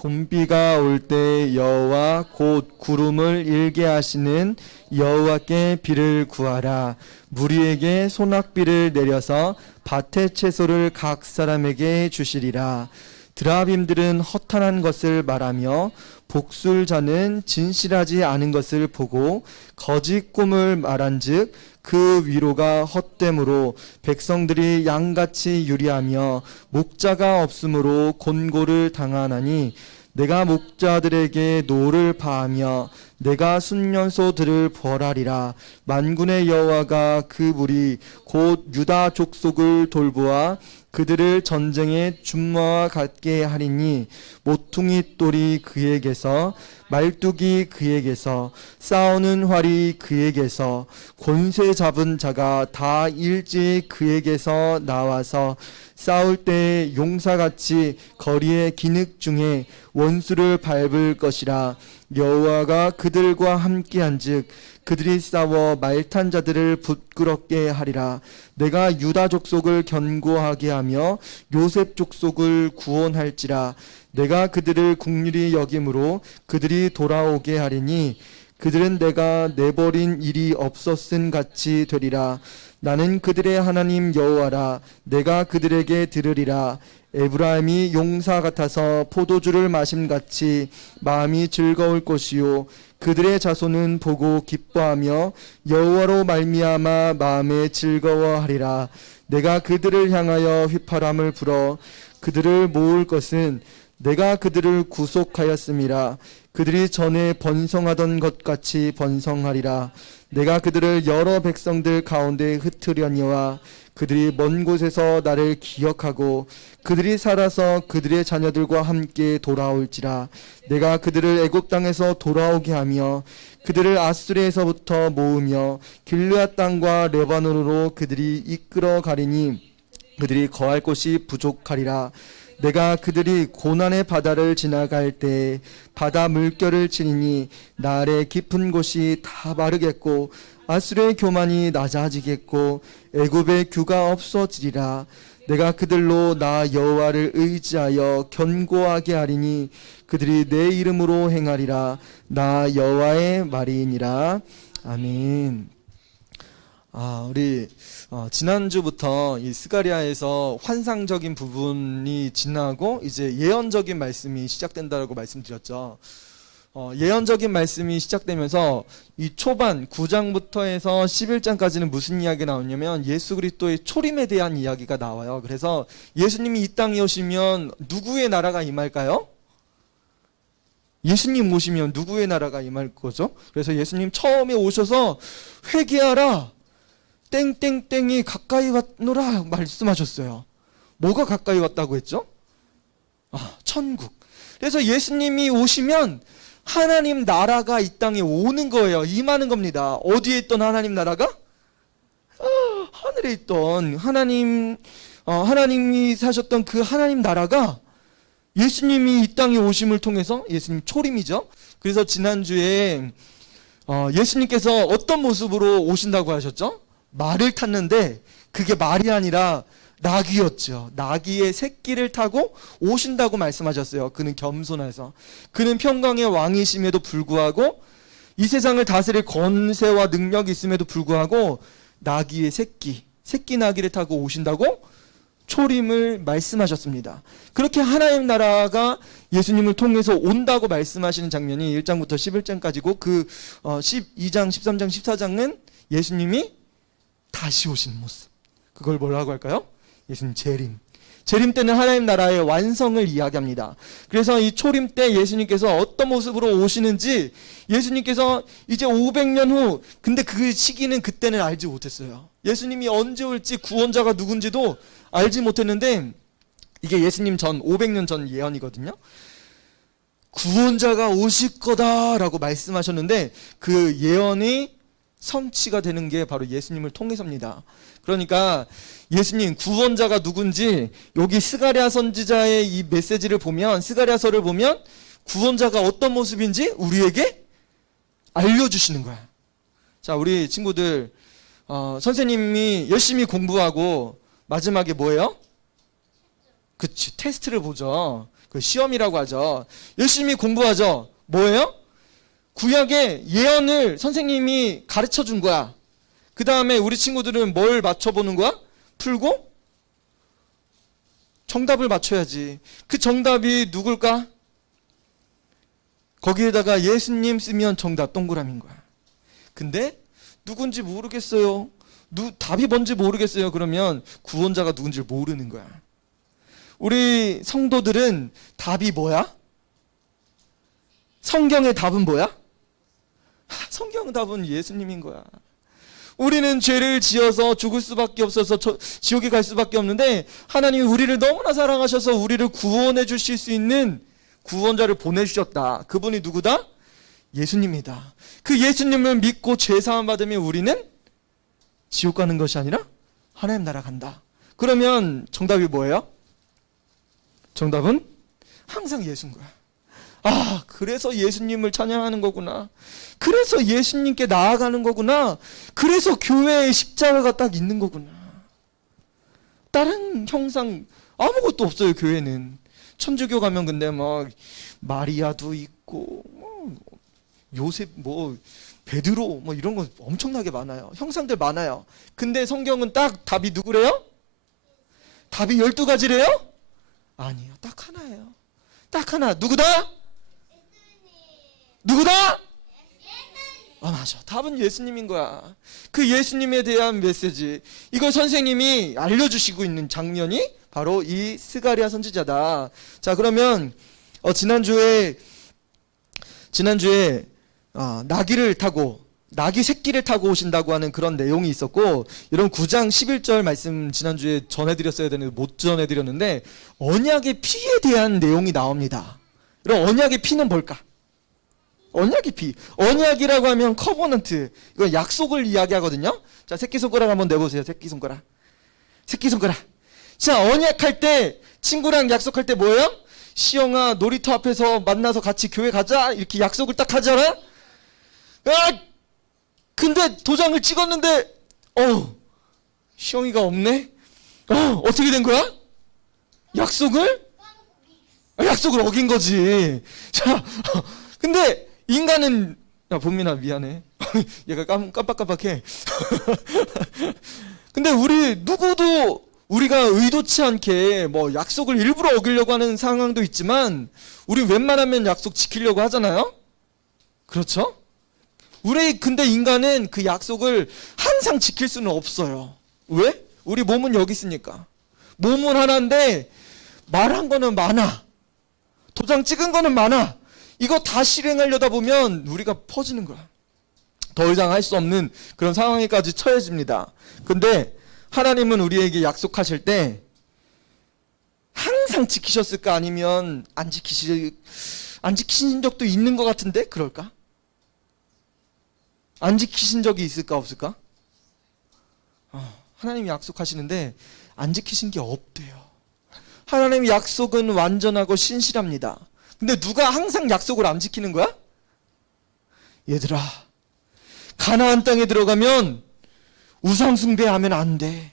봄비가 올 때 여호와 곧 구름을 일게 하시는 여호와께 비를 구하라. 무리에게 소낙비를 내려서 밭의 채소를 각 사람에게 주시리라. 드라빔들은 허탄한 것을 말하며 복술자는 진실하지 않은 것을 보고 거짓 꿈을 말한즉 그 위로가 헛됨으로 백성들이 양같이 유리하며 목자가 없으므로 곤고를 당하나니 내가 목자들에게 노를 바하며 내가 순년소들을 벌하리라. 만군의 여호와가 그 무리 곧 유다 족속을 돌보아 그들을 전쟁의 준마와 같게 하리니 모퉁이 돌이 그에게서 말뚝이 그에게서 싸우는 활이 그에게서 권세 잡은 자가 다 일제히 그에게서 나와서 싸울 때 용사같이 거리의 기능 중에 원수를 밟을 것이라. 여호와가 그들과 함께한즉 그들이 싸워 말탄 자들을 부끄럽게 하리라. 내가 유다 족속을 견고하게 하며 요셉 족속을 구원할지라. 내가 그들을 긍휼히 여김으로 그들이 돌아오게 하리니 그들은 내가 내버린 일이 없었음 같이 되리라. 나는 그들의 하나님 여호와라. 내가 그들에게 들으리라. 에브라임이 용사 같아서 포도주를 마심같이 마음이 즐거울 것이요 그들의 자손은 보고 기뻐하며 여호와로 말미암아 마음에 즐거워하리라. 내가 그들을 향하여 휘파람을 불어 그들을 모을 것은 내가 그들을 구속하였음이라. 그들이 전에 번성하던 것 같이 번성하리라. 내가 그들을 여러 백성들 가운데 흩으려니와 그들이 먼 곳에서 나를 기억하고 그들이 살아서 그들의 자녀들과 함께 돌아올지라. 내가 그들을 애굽 땅에서 돌아오게 하며 그들을 아수르에서부터 모으며 길르앗 땅과 레바논으로 그들이 이끌어 가리니 그들이 거할 곳이 부족하리라. 내가 그들이 고난의 바다를 지나갈 때 바다 물결을 치리니 나 아래 깊은 곳이 다 마르겠고 아수르의 교만이 낮아지겠고 애굽의 규가 없어지리라. 내가 그들로 나 여호와를 의지하여 견고하게 하리니 그들이 내 이름으로 행하리라. 나 여호와의 말이니라. 아멘. 우리 지난주부터 이 스가랴에서 환상적인 부분이 지나고 이제 예언적인 말씀이 시작된다고 말씀드렸죠. 예언적인 말씀이 시작되면서 이 초반 9장부터 해서 11장까지는 무슨 이야기가 나오냐면 예수 그리스도의 초림에 대한 이야기가 나와요. 그래서 예수님이 이 땅에 오시면 누구의 나라가 임할까요? 예수님 오시면 누구의 나라가 임할 거죠? 그래서 예수님 처음에 오셔서 회개하라, 땡땡땡이 가까이 왔노라 말씀하셨어요. 뭐가 가까이 왔다고 했죠? 천국. 그래서 예수님이 오시면 하나님 나라가 이 땅에 오는 거예요. 임하는 겁니다. 어디에 있던 하나님 나라가? 하늘에 있던 하나님이 사셨던 그 하나님 나라가 예수님이 이 땅에 오심을 통해서, 예수님 초림이죠. 그래서 지난주에 예수님께서 어떤 모습으로 오신다고 하셨죠? 말을 탔는데 그게 말이 아니라 나귀였죠. 나귀의 새끼를 타고 오신다고 말씀하셨어요. 그는 겸손해서. 그는 평강의 왕이심에도 불구하고 이 세상을 다스릴 권세와 능력이 있음에도 불구하고 나귀의 새끼 나귀를 타고 오신다고 초림을 말씀하셨습니다. 그렇게 하나님 나라가 예수님을 통해서 온다고 말씀하시는 장면이 1장부터 11장까지고 그 12장, 13장, 14장은 예수님이 다시 오시는 모습. 그걸 뭐라고 할까요? 예수님 재림 때는 하나님 나라의 완성을 이야기합니다. 그래서 이 초림 때 예수님께서 어떤 모습으로 오시는지 예수님께서 이제 500년 후, 근데 그 시기는 그때는 알지 못했어요. 예수님이 언제 올지 구원자가 누군지도 알지 못했는데 이게 예수님 전 500년 전 예언이거든요. 구원자가 오실 거다라고 말씀하셨는데 그 예언이 성취가 되는 게 바로 예수님을 통해서입니다. 그러니까 예수님 구원자가 누군지 여기 스가랴 선지자의 이 메시지를 보면, 스가랴서를 보면 구원자가 어떤 모습인지 우리에게 알려주시는 거야. 자, 우리 친구들 선생님이 열심히 공부하고 마지막에 뭐예요? 그치, 테스트를 보죠. 그 시험이라고 하죠. 열심히 공부하죠. 뭐예요? 구약의 예언을 선생님이 가르쳐 준 거야. 그 다음에 우리 친구들은 뭘 맞춰보는 거야? 풀고 정답을 맞춰야지. 그 정답이 누굴까? 거기에다가 예수님 쓰면 정답 동그라미인 거야. 근데 누군지 모르겠어요. 답이 뭔지 모르겠어요. 그러면 구원자가 누군지 모르는 거야. 우리 성도들은 답이 뭐야? 성경의 답은 뭐야? 성경 답은 예수님인 거야. 우리는 죄를 지어서 죽을 수밖에 없어서 지옥에 갈 수밖에 없는데 하나님이 우리를 너무나 사랑하셔서 우리를 구원해 주실 수 있는 구원자를 보내주셨다. 그분이 누구다? 예수님이다. 그 예수님을 믿고 죄 사함 받으면 우리는 지옥 가는 것이 아니라 하나님 나라 간다. 그러면 정답이 뭐예요? 정답은 항상 예수인 거야. 아, 그래서 예수님을 찬양하는 거구나. 그래서 예수님께 나아가는 거구나. 그래서 교회에 십자가가 딱 있는 거구나. 다른 형상 아무것도 없어요. 교회는 천주교 가면 근데 막 마리아도 있고 요셉 베드로 이런 거 엄청나게 많아요. 형상들 많아요. 근데 성경은 딱 답이 누구래요? 답이 12가지래요? 아니요. 딱 하나예요. 딱 하나. 누구다? 누구다? 아, 맞아. 답은 예수님인 거야. 그 예수님에 대한 메시지. 이걸 선생님이 알려주시고 있는 장면이 바로 이 스가랴 선지자다. 자, 그러면 지난주에 나귀를 타고 나귀 새끼를 타고 오신다고 하는 그런 내용이 있었고, 이런 9장 11절 말씀 지난주에 전해드렸어야 되는데 못 전해드렸는데 언약의 피에 대한 내용이 나옵니다. 그럼 언약의 피는 뭘까? 언약의 피. 언약이라고 하면 커버넌트. 이거 약속을 이야기하거든요. 자, 새끼손가락 한번 내보세요. 새끼손가락. 새끼손가락. 자, 언약할 때, 친구랑 약속할 때 뭐예요? 시영아, 놀이터 앞에서 만나서 같이 교회 가자. 이렇게 약속을 딱 하잖아? 아! 근데 도장을 찍었는데, 시영이가 없네? 어떻게 된 거야? 약속을 어긴 거지. 자, 근데, 인간은 야 본민아 미안해. 얘가 깜빡깜빡해. 근데 누구도 우리가 의도치 않게 약속을 일부러 어기려고 하는 상황도 있지만 우리 웬만하면 약속 지키려고 하잖아요. 그렇죠? 근데 인간은 그 약속을 항상 지킬 수는 없어요. 왜? 우리 몸은 여기 있으니까. 몸은 하나인데 말한 거는 많아. 도장 찍은 거는 많아. 이거 다 실행하려다 보면 우리가 퍼지는 거야. 더 이상 할 수 없는 그런 상황에까지 처해집니다. 근데 하나님은 우리에게 약속하실 때 항상 지키셨을까? 아니면 안 지키신 적도 있는 것 같은데? 그럴까? 안 지키신 적이 있을까? 없을까? 하나님이 약속하시는데 안 지키신 게 없대요. 하나님의 약속은 완전하고 신실합니다. 근데 누가 항상 약속을 안 지키는 거야? 얘들아, 가나안 땅에 들어가면 우상 숭배하면 안 돼.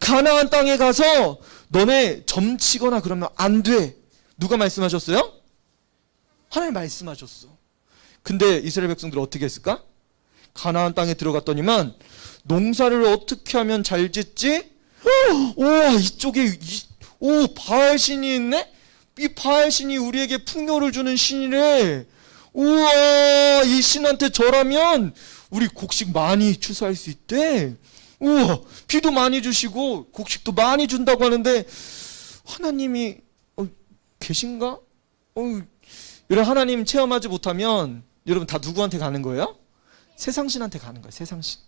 가나안 땅에 가서 너네 점치거나 그러면 안 돼. 누가 말씀하셨어요? 하나님 말씀하셨어. 근데 이스라엘 백성들 어떻게 했을까? 가나안 땅에 들어갔더니만 농사를 어떻게 하면 잘 짓지? 우와, 이쪽에 바알 신이 있네? 이 바알 신이 우리에게 풍요를 주는 신이래. 우와, 이 신한테 절하면 우리 곡식 많이 추수할 수 있대. 우와, 비도 많이 주시고 곡식도 많이 준다고 하는데 하나님이 계신가? 여러분, 하나님 체험하지 못하면 여러분 다 누구한테 가는 거예요? 세상신한테 가는 거예요. 세상신.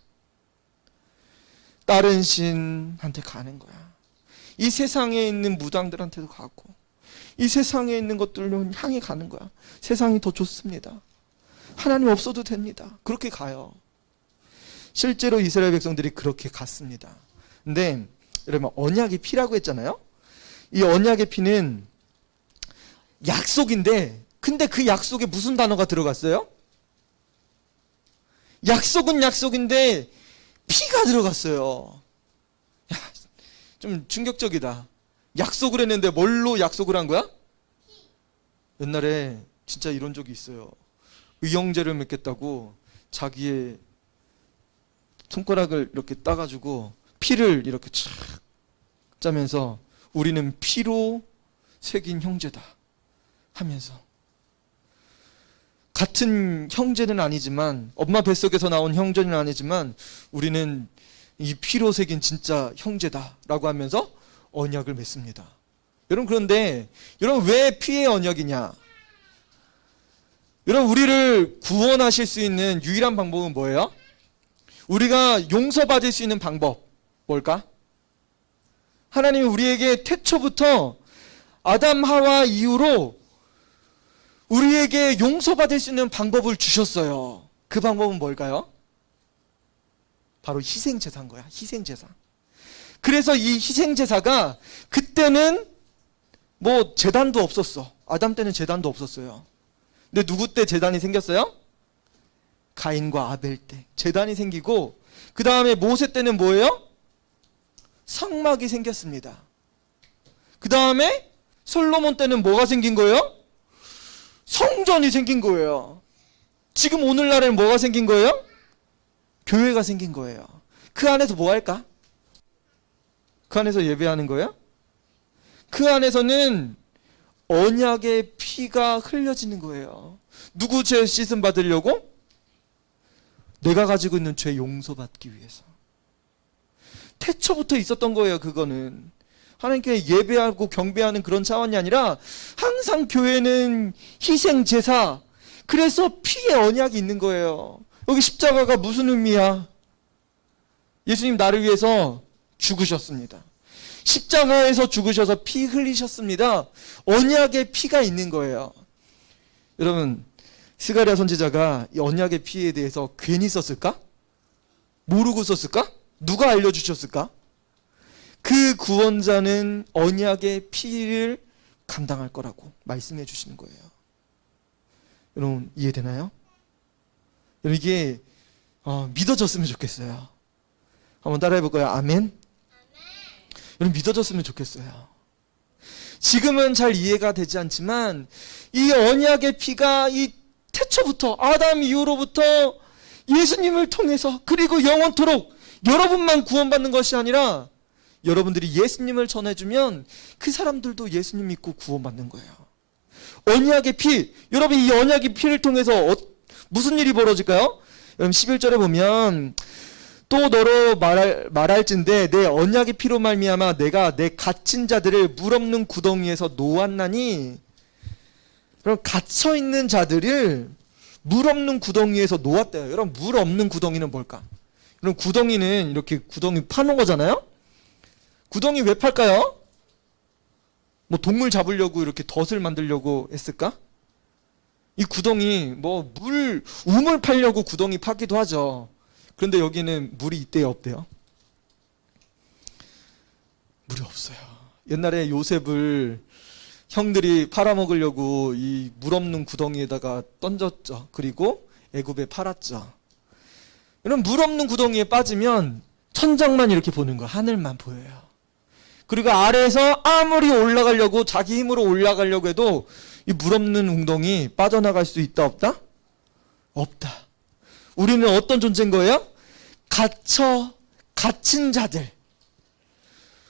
다른 신한테 가는 거야. 이 세상에 있는 무당들한테도 가고 이 세상에 있는 것들로 향해 가는 거야. 세상이 더 좋습니다. 하나님 없어도 됩니다. 그렇게 가요. 실제로 이스라엘 백성들이 그렇게 갔습니다. 근데 여러분, 언약의 피라고 했잖아요. 이 언약의 피는 약속인데, 근데 그 약속에 무슨 단어가 들어갔어요? 약속은 약속인데 피가 들어갔어요. 야, 좀 충격적이다. 약속을 했는데 뭘로 약속을 한 거야? 옛날에 진짜 이런 적이 있어요. 의형제를 맺겠다고 자기의 손가락을 이렇게 따가지고 피를 이렇게 촥 짜면서 우리는 피로 새긴 형제다 하면서, 같은 형제는 아니지만, 엄마 뱃속에서 나온 형제는 아니지만 우리는 이 피로 새긴 진짜 형제다라고 하면서 언약을 맺습니다. 여러분, 그런데 여러분, 왜 피의 언약이냐? 여러분, 우리를 구원하실 수 있는 유일한 방법은 뭐예요? 우리가 용서받을 수 있는 방법 뭘까? 하나님이 우리에게 태초부터 아담 하와 이후로 우리에게 용서받을 수 있는 방법을 주셨어요. 그 방법은 뭘까요? 바로 희생제사인 거야. 희생제사. 그래서 이 희생제사가, 그때는 뭐 제단도 없었어. 아담 때는 제단도 없었어요. 근데 누구 때 제단이 생겼어요? 가인과 아벨 때 제단이 생기고, 그 다음에 모세 때는 뭐예요? 성막이 생겼습니다. 그 다음에 솔로몬 때는 뭐가 생긴 거예요? 성전이 생긴 거예요. 지금 오늘날에는 뭐가 생긴 거예요? 교회가 생긴 거예요. 그 안에서 뭐 할까? 그 안에서 예배하는 거예요? 그 안에서는 언약의 피가 흘려지는 거예요. 누구 죄 씻음 받으려고? 내가 가지고 있는 죄 용서받기 위해서. 태초부터 있었던 거예요. 그거는 하나님께 예배하고 경배하는 그런 차원이 아니라 항상 교회는 희생제사, 그래서 피의 언약이 있는 거예요. 여기 십자가가 무슨 의미야? 예수님 나를 위해서 죽으셨습니다. 십자가에서 죽으셔서 피 흘리셨습니다. 언약의 피가 있는 거예요. 여러분, 스가랴 선지자가 이 언약의 피에 대해서 괜히 썼을까? 모르고 썼을까? 누가 알려주셨을까? 그 구원자는 언약의 피를 감당할 거라고 말씀해 주시는 거예요. 여러분, 이해되나요? 여러분, 이게 믿어졌으면 좋겠어요. 한번 따라해 볼까요? 아멘? 여러분, 믿어졌으면 좋겠어요. 지금은 잘 이해가 되지 않지만 이 언약의 피가 이 태초부터 아담 이후로부터 예수님을 통해서, 그리고 영원토록 여러분만 구원받는 것이 아니라 여러분들이 예수님을 전해주면 그 사람들도 예수님 믿고 구원받는 거예요. 언약의 피, 여러분, 이 언약의 피를 통해서 무슨 일이 벌어질까요? 여러분, 11절에 보면 또 너로 말할진대 내 언약의 피로 말미암아 내가 내 갇힌 자들을 물 없는 구덩이에서 놓았나니. 그럼 갇혀있는 자들을 물 없는 구덩이에서 놓았대요. 여러분, 물 없는 구덩이는 뭘까? 그럼 구덩이는 이렇게 구덩이 파는 거잖아요. 구덩이 왜 팔까요? 뭐 동물 잡으려고 이렇게 덫을 만들려고 했을까? 이 구덩이 뭐 우물 팔려고 구덩이 파기도 하죠. 그런데 여기는 물이 있대요, 없대요? 물이 없어요. 옛날에 요셉을 형들이 팔아먹으려고 이 물 없는 구덩이에다가 던졌죠. 그리고 애굽에 팔았죠. 여러분, 물 없는 구덩이에 빠지면 천장만 이렇게 보는 거예요. 하늘만 보여요. 그리고 아래에서 아무리 올라가려고, 자기 힘으로 올라가려고 해도 이 물 없는 웅덩이 빠져나갈 수 있다, 없다? 없다. 우리는 어떤 존재인 거예요? 갇힌 자들.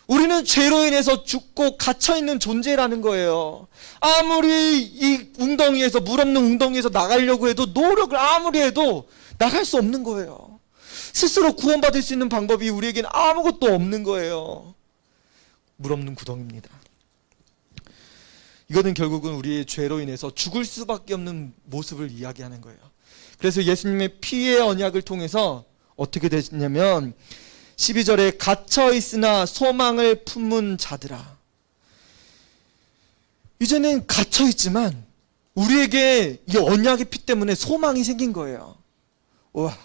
우리는 죄로 인해서 죽고 갇혀있는 존재라는 거예요. 아무리 이 웅덩이에서, 물 없는 웅덩이에서 나가려고 해도, 노력을 아무리 해도 나갈 수 없는 거예요. 스스로 구원받을 수 있는 방법이 우리에게는 아무것도 없는 거예요. 물 없는 구덩이입니다. 이거는 결국은 우리의 죄로 인해서 죽을 수밖에 없는 모습을 이야기하는 거예요. 그래서 예수님의 피의 언약을 통해서 어떻게 됐냐면 12절에 갇혀 있으나 소망을 품은 자들아. 이제는 갇혀 있지만 우리에게 이 언약의 피 때문에 소망이 생긴 거예요. 와,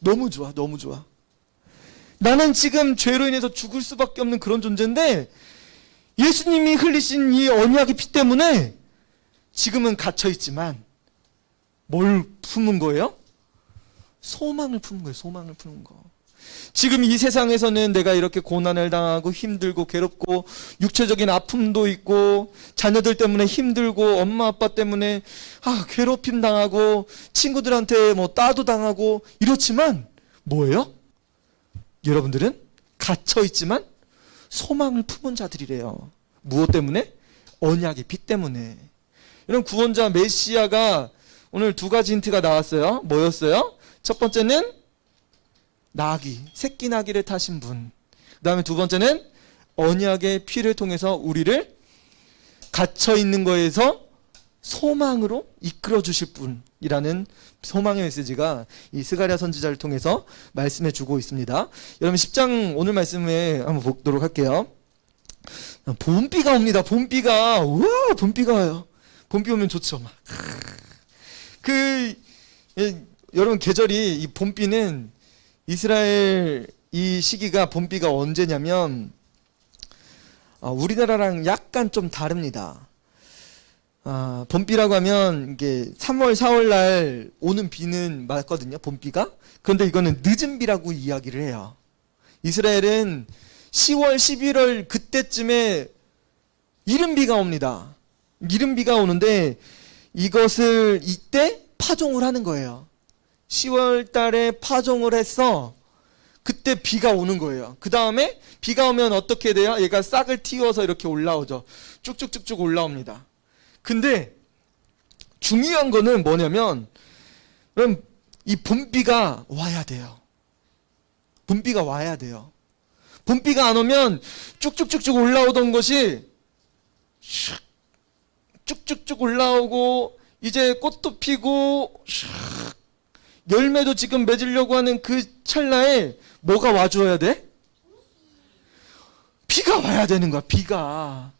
너무 좋아, 너무 좋아. 나는 지금 죄로 인해서 죽을 수밖에 없는 그런 존재인데 예수님이 흘리신 이 언약의 피 때문에 지금은 갇혀 있지만 뭘 품은 거예요? 소망을 품은 거예요. 소망을 품은 거. 지금 이 세상에서는 내가 이렇게 고난을 당하고 힘들고 괴롭고 육체적인 아픔도 있고 자녀들 때문에 힘들고 엄마 아빠 때문에 괴롭힘 당하고 친구들한테 뭐 따도 당하고 이렇지만 뭐예요? 여러분들은 갇혀 있지만 소망을 품은 자들이래요. 무엇 때문에? 언약의 피 때문에. 이런 구원자 메시아가 오늘 두 가지 힌트가 나왔어요. 뭐였어요? 첫 번째는 나귀, 새끼 나귀를 타신 분. 그 다음에 두 번째는 언약의 피를 통해서 우리를 갇혀 있는 거에서 소망으로 이끌어 주실 분이라는 소망의 메시지가 이 스가랴 선지자를 통해서 말씀해 주고 있습니다. 여러분 10장 오늘 말씀에 한번 보도록 할게요. 봄비가 옵니다. 봄비가. 우와, 봄비가 와요. 봄비 오면 좋죠. 막. 여러분 계절이 이 봄비는 이스라엘 이 시기가 봄비가 언제냐면 우리나라랑 약간 좀 다릅니다. 봄비라고 하면 이게 3월, 4월 날 오는 비는 맞거든요. 봄비가. 그런데 이거는 늦은 비라고 이야기를 해요. 이스라엘은 10월, 11월 그때쯤에 이른 비가 옵니다. 이른 비가 오는데 이것을 이때 파종을 하는 거예요. 10월 달에 파종을 해서 그때 비가 오는 거예요. 그 다음에 비가 오면 어떻게 돼요? 얘가 싹을 틔워서 이렇게 올라오죠. 쭉쭉쭉쭉 올라옵니다. 근데 중요한 거는 뭐냐면 그럼 이 봄비가 와야 돼요. 봄비가 와야 돼요. 봄비가 안 오면 쭉쭉쭉쭉 올라오던 것이 쭉쭉쭉 올라오고 이제 꽃도 피고 열매도 지금 맺으려고 하는 그 찰나에 뭐가 와줘야 돼? 비가 와야 되는 거야. 비가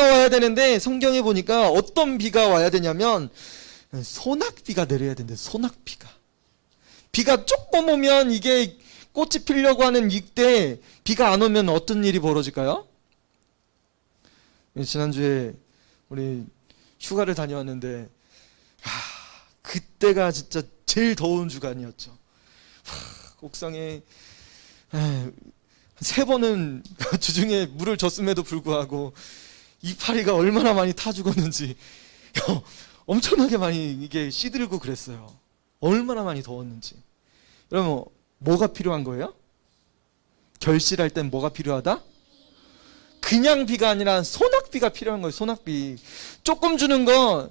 와야 되는데 성경에 보니까 어떤 비가 와야 되냐면 소낙비가 내려야 된대. 소낙비가. 비가 조금 오면 이게 꽃이 피려고 하는 이때 비가 안 오면 어떤 일이 벌어질까요? 지난주에 우리 휴가를 다녀왔는데 그때가 진짜 제일 더운 주간이었죠. 옥상에 3번은 주중에 물을 줬음에도 불구하고 이파리가 얼마나 많이 타 죽었는지 엄청나게 많이 이게 시들고 그랬어요. 얼마나 많이 더웠는지. 여러분 뭐가 필요한 거예요? 결실할 땐 뭐가 필요하다? 그냥 비가 아니라 소낙비가 필요한 거예요. 소낙비. 조금 주는 거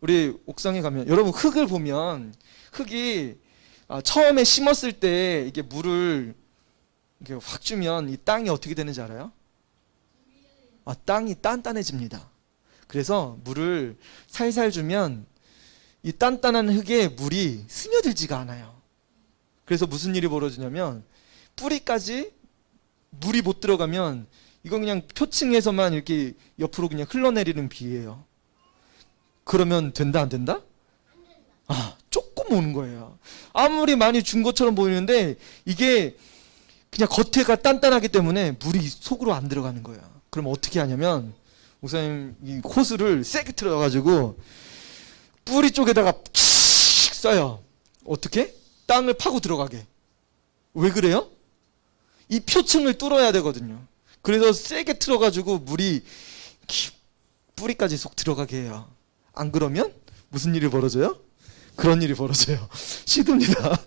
우리 옥상에 가면 여러분 흙을 보면 흙이 처음에 심었을 때 이게 물을 이렇게 확 주면 이 땅이 어떻게 되는지 알아요? 땅이 단단해집니다. 그래서 물을 살살 주면 이 단단한 흙에 물이 스며들지가 않아요. 그래서 무슨 일이 벌어지냐면 뿌리까지 물이 못 들어가면 이건 그냥 표층에서만 이렇게 옆으로 그냥 흘러내리는 비예요. 그러면 된다 안 된다? 조금 오는 거예요. 아무리 많이 준 것처럼 보이는데 이게 그냥 겉에가 단단하기 때문에 물이 속으로 안 들어가는 거예요. 그럼 어떻게 하냐면 목사님 이 호스를 세게 틀어가지고 뿌리 쪽에다가 킥 쏴요. 어떻게? 땅을 파고 들어가게. 왜 그래요? 이 표층을 뚫어야 되거든요. 그래서 세게 틀어가지고 물이 뿌리까지 속 들어가게 해요. 안 그러면 무슨 일이 벌어져요? 그런 일이 벌어져요. 시듭니다.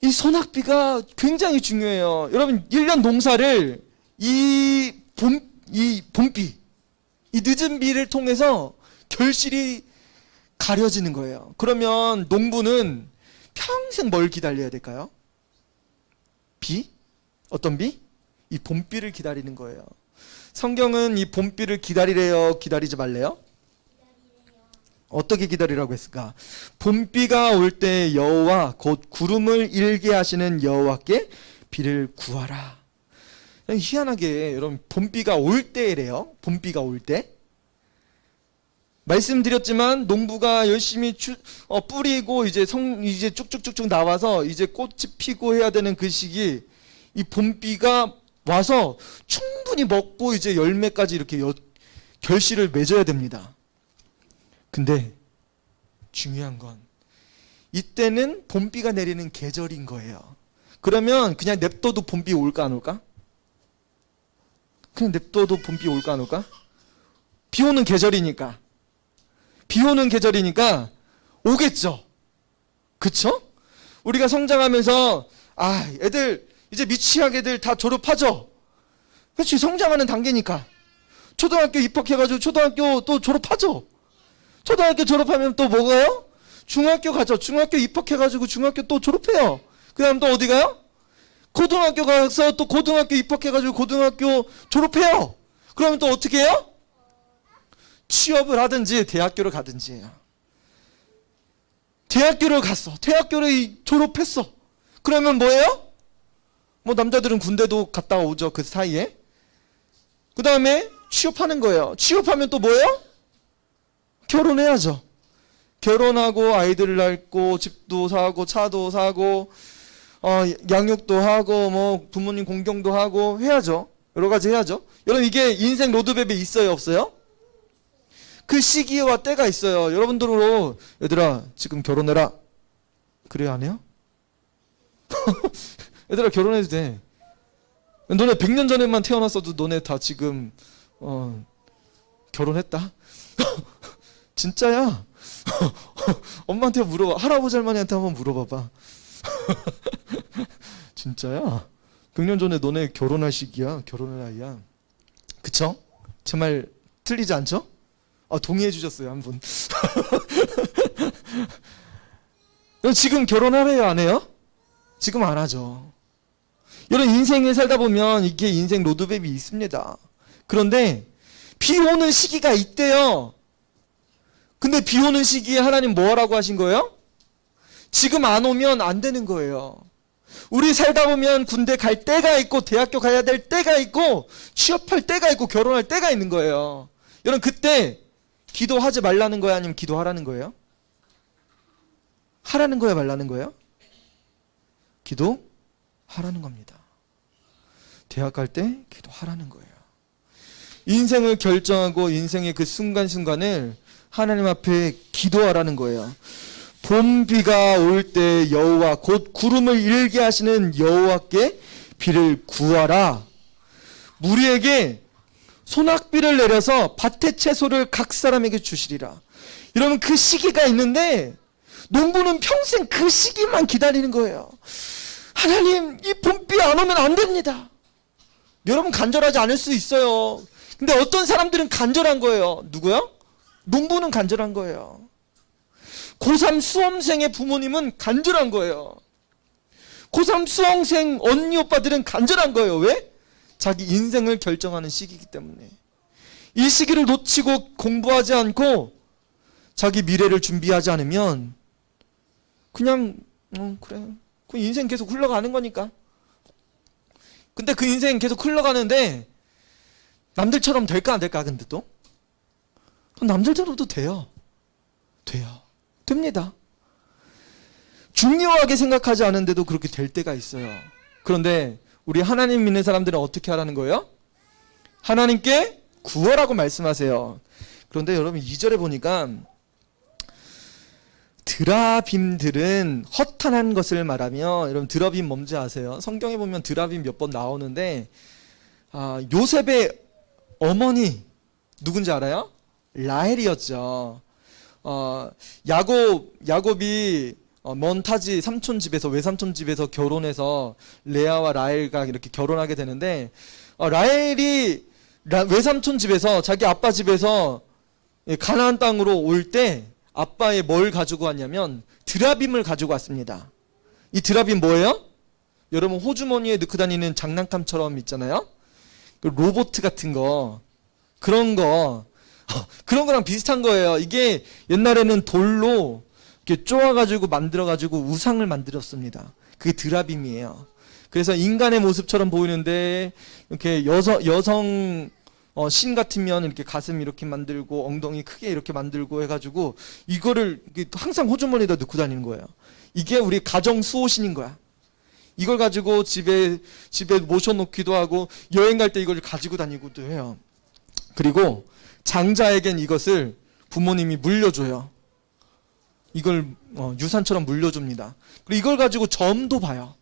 이 소낙비가 굉장히 중요해요. 여러분 1년 농사를 이 봄비, 이 늦은 비를 통해서 결실이 가려지는 거예요. 그러면 농부는 평생 뭘 기다려야 될까요? 비? 어떤 비? 이 봄비를 기다리는 거예요. 성경은 이 봄비를 기다리래요? 기다리지 말래요? 어떻게 기다리라고 했을까? 봄비가 올 때 여호와 곧 구름을 일게 하시는 여호와께 비를 구하라. 희한하게 여러분 봄비가 올 때래요. 봄비가 올 때. 말씀드렸지만 농부가 열심히 뿌리고 이제 쭉쭉쭉쭉 나와서 이제 꽃이 피고 해야 되는 그 시기 이 봄비가 와서 충분히 먹고 이제 열매까지 이렇게 결실을 맺어야 됩니다. 근데 중요한 건 이때는 봄비가 내리는 계절인 거예요. 그러면 그냥 냅둬도 봄비 올까 안 올까? 그냥 냅둬도 봄비 올까 안 올까? 비 오는 계절이니까. 비 오는 계절이니까 오겠죠. 그쵸? 우리가 성장하면서 애들 이제 미취학 애들 다 졸업하죠. 그렇지, 성장하는 단계니까. 초등학교 입학해가지고 초등학교 또 졸업하죠. 초등학교 졸업하면 또 뭐가요? 중학교 가죠. 중학교 입학해가지고 중학교 또 졸업해요. 그 다음 또 어디 가요? 고등학교 가서 또 고등학교 입학해가지고 고등학교 졸업해요. 그러면 또 어떻게 해요? 취업을 하든지 대학교를 가든지 해요. 대학교를 갔어. 대학교를 졸업했어. 그러면 뭐예요? 뭐 남자들은 군대도 갔다 오죠. 그 사이에. 그 다음에 취업하는 거예요. 취업하면 또 뭐예요? 결혼해야죠. 결혼하고 아이들을 낳고 집도 사고 차도 사고 양육도 하고 뭐 부모님 공경도 하고 해야죠. 여러 가지 해야죠. 여러분 이게 인생 로드맵에 있어요, 없어요? 그 시기와 때가 있어요. 여러분들로 얘들아 지금 결혼해라. 그래요, 안 해요? 얘들아 결혼해도 돼. 너네 100년 전에만 태어났어도 너네 다 지금 결혼했다. 진짜야. 엄마한테 물어봐. 할아버지 할머니한테 한번 물어봐봐. 진짜야. 100년 전에 너네 결혼할 시기야. 결혼할 나이야. 그쵸? 제 말 틀리지 않죠? 동의해 주셨어요, 한 분. 지금 결혼하래요, 안 해요? 지금 안 하죠. 여러분 인생을 살다 보면 이게 인생 로드맵이 있습니다. 그런데 비 오는 시기가 있대요. 근데 비 오는 시기에 하나님 뭐 하라고 하신 거예요? 지금 안 오면 안 되는 거예요. 우리 살다 보면 군대 갈 때가 있고 대학교 가야 될 때가 있고 취업할 때가 있고 결혼할 때가 있는 거예요. 여러분 그때 기도하지 말라는 거예요? 아니면 기도하라는 거예요? 하라는 거예요? 말라는 거예요? 기도하라는 겁니다. 대학 갈 때 기도하라는 거예요. 인생을 결정하고 인생의 그 순간순간을 하나님 앞에 기도하라는 거예요. 봄비가 올 때 여호와 곧 구름을 일게 하시는 여호와께 비를 구하라. 무리에게 소낙비를 내려서 밭의 채소를 각 사람에게 주시리라. 여러분 그 시기가 있는데 농부는 평생 그 시기만 기다리는 거예요. 하나님 이 봄비 안 오면 안 됩니다. 여러분 간절하지 않을 수 있어요. 근데 어떤 사람들은 간절한 거예요. 누구요? 농부는 간절한 거예요. 고3 수험생의 부모님은 간절한 거예요. 고3 수험생 언니 오빠들은 간절한 거예요. 왜? 자기 인생을 결정하는 시기이기 때문에. 이 시기를 놓치고 공부하지 않고 자기 미래를 준비하지 않으면 그냥 그래. 그 인생 계속 흘러가는 거니까. 근데 그 인생 계속 흘러가는데 남들처럼 될까 안 될까? 근데 또 남들처럼도 돼요. 됩니다. 중요하게 생각하지 않은데도 그렇게 될 때가 있어요. 그런데 우리 하나님 믿는 사람들은 어떻게 하라는 거예요? 하나님께 구하라고 말씀하세요. 그런데 여러분 2절에 보니까 드라빔들은 허탄한 것을 말하며, 여러분 드라빔 뭔지 아세요? 성경에 보면 드라빔 몇 번 나오는데 요셉의 어머니 누군지 알아요? 라헬이었죠. 야곱이 먼 타지 삼촌 집에서, 외삼촌 집에서 결혼해서 레아와 라헬과 이렇게 결혼하게 되는데, 라헬이 외삼촌 집에서, 자기 아빠 집에서 가나안 땅으로 올 때 아빠의 뭘 가지고 왔냐면 드라빔을 가지고 왔습니다. 이 드라빔 뭐예요? 여러분 호주머니에 넣고 다니는 장난감처럼 있잖아요. 그 로봇 같은 거, 그런 거랑 비슷한 거예요. 이게 옛날에는 돌로 이렇게 쪼아가지고 만들어가지고 우상을 만들었습니다. 그게 드라빔이에요. 그래서 인간의 모습처럼 보이는데 이렇게 여성 신 같으면 이렇게 가슴 이렇게 만들고 엉덩이 크게 이렇게 만들고 해가지고 이거를 항상 호주머니에다 넣고 다니는 거예요. 이게 우리 가정 수호신인 거야. 이걸 가지고 집에 모셔놓기도 하고 여행 갈 때 이걸 가지고 다니기도 해요. 그리고 장자에겐 이것을 부모님이 물려줘요. 이걸 유산처럼 물려줍니다. 그리고 이걸 가지고 점도 봐요.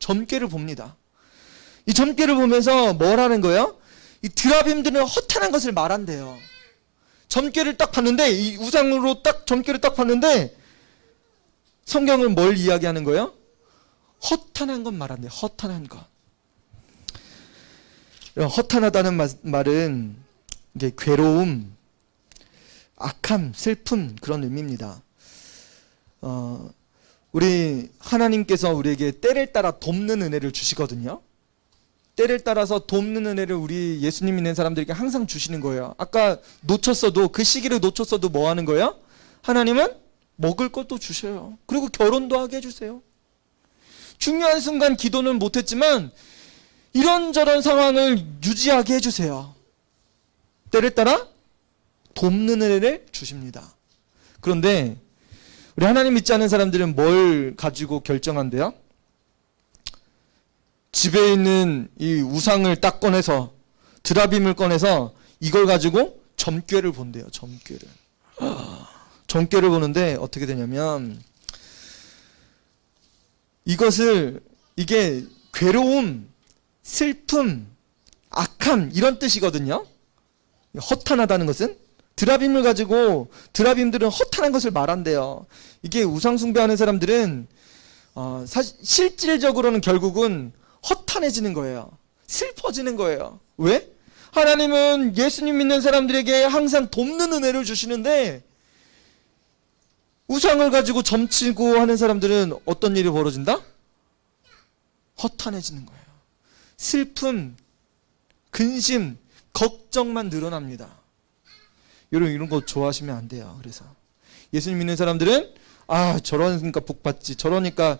점괘를 봅니다. 이 점괘를 보면서 뭘 하는 거예요? 이 드라빔들은 허탄한 것을 말한대요. 점괘를 딱 봤는데, 이 우상으로 딱 점괘를 딱 봤는데 성경은 뭘 이야기하는 거예요? 허탄한 것 말한대요. 허탄한 것. 허탄하다는 말은 이게 괴로움, 악함, 슬픔 그런 의미입니다. 우리 하나님께서 우리에게 때를 따라 돕는 은혜를 주시거든요. 때를 따라서 돕는 은혜를 우리 예수님 믿는 사람들에게 항상 주시는 거예요. 아까 놓쳤어도, 그 시기를 놓쳤어도 뭐 하는 거예요? 하나님은 먹을 것도 주셔요. 그리고 결혼도 하게 해주세요. 중요한 순간 기도는 못했지만 이런저런 상황을 유지하게 해주세요. 때를 따라 돕는 은혜를 주십니다. 그런데 우리 하나님 믿지 않는 사람들은 뭘 가지고 결정한대요? 집에 있는 이 우상을 딱 꺼내서, 드라빔을 꺼내서 이걸 가지고 점괘를 본대요. 점괘를. 점괘를 보는데 어떻게 되냐면, 이게 괴로움, 슬픔, 악함 이런 뜻이거든요. 허탄하다는 것은 드라빔을 가지고, 드라빔들은 허탄한 것을 말한대요. 이게 우상 숭배하는 사람들은 사실 실질적으로는 결국은 허탄해지는 거예요. 슬퍼지는 거예요. 왜? 하나님은 예수님 믿는 사람들에게 항상 돕는 은혜를 주시는데 우상을 가지고 점치고 하는 사람들은 어떤 일이 벌어진다? 허탄해지는 거예요. 슬픔, 근심, 걱정만 늘어납니다. 여러분 이런 거 좋아하시면 안 돼요. 그래서 예수님 믿는 사람들은 저러니까 복 받지, 저러니까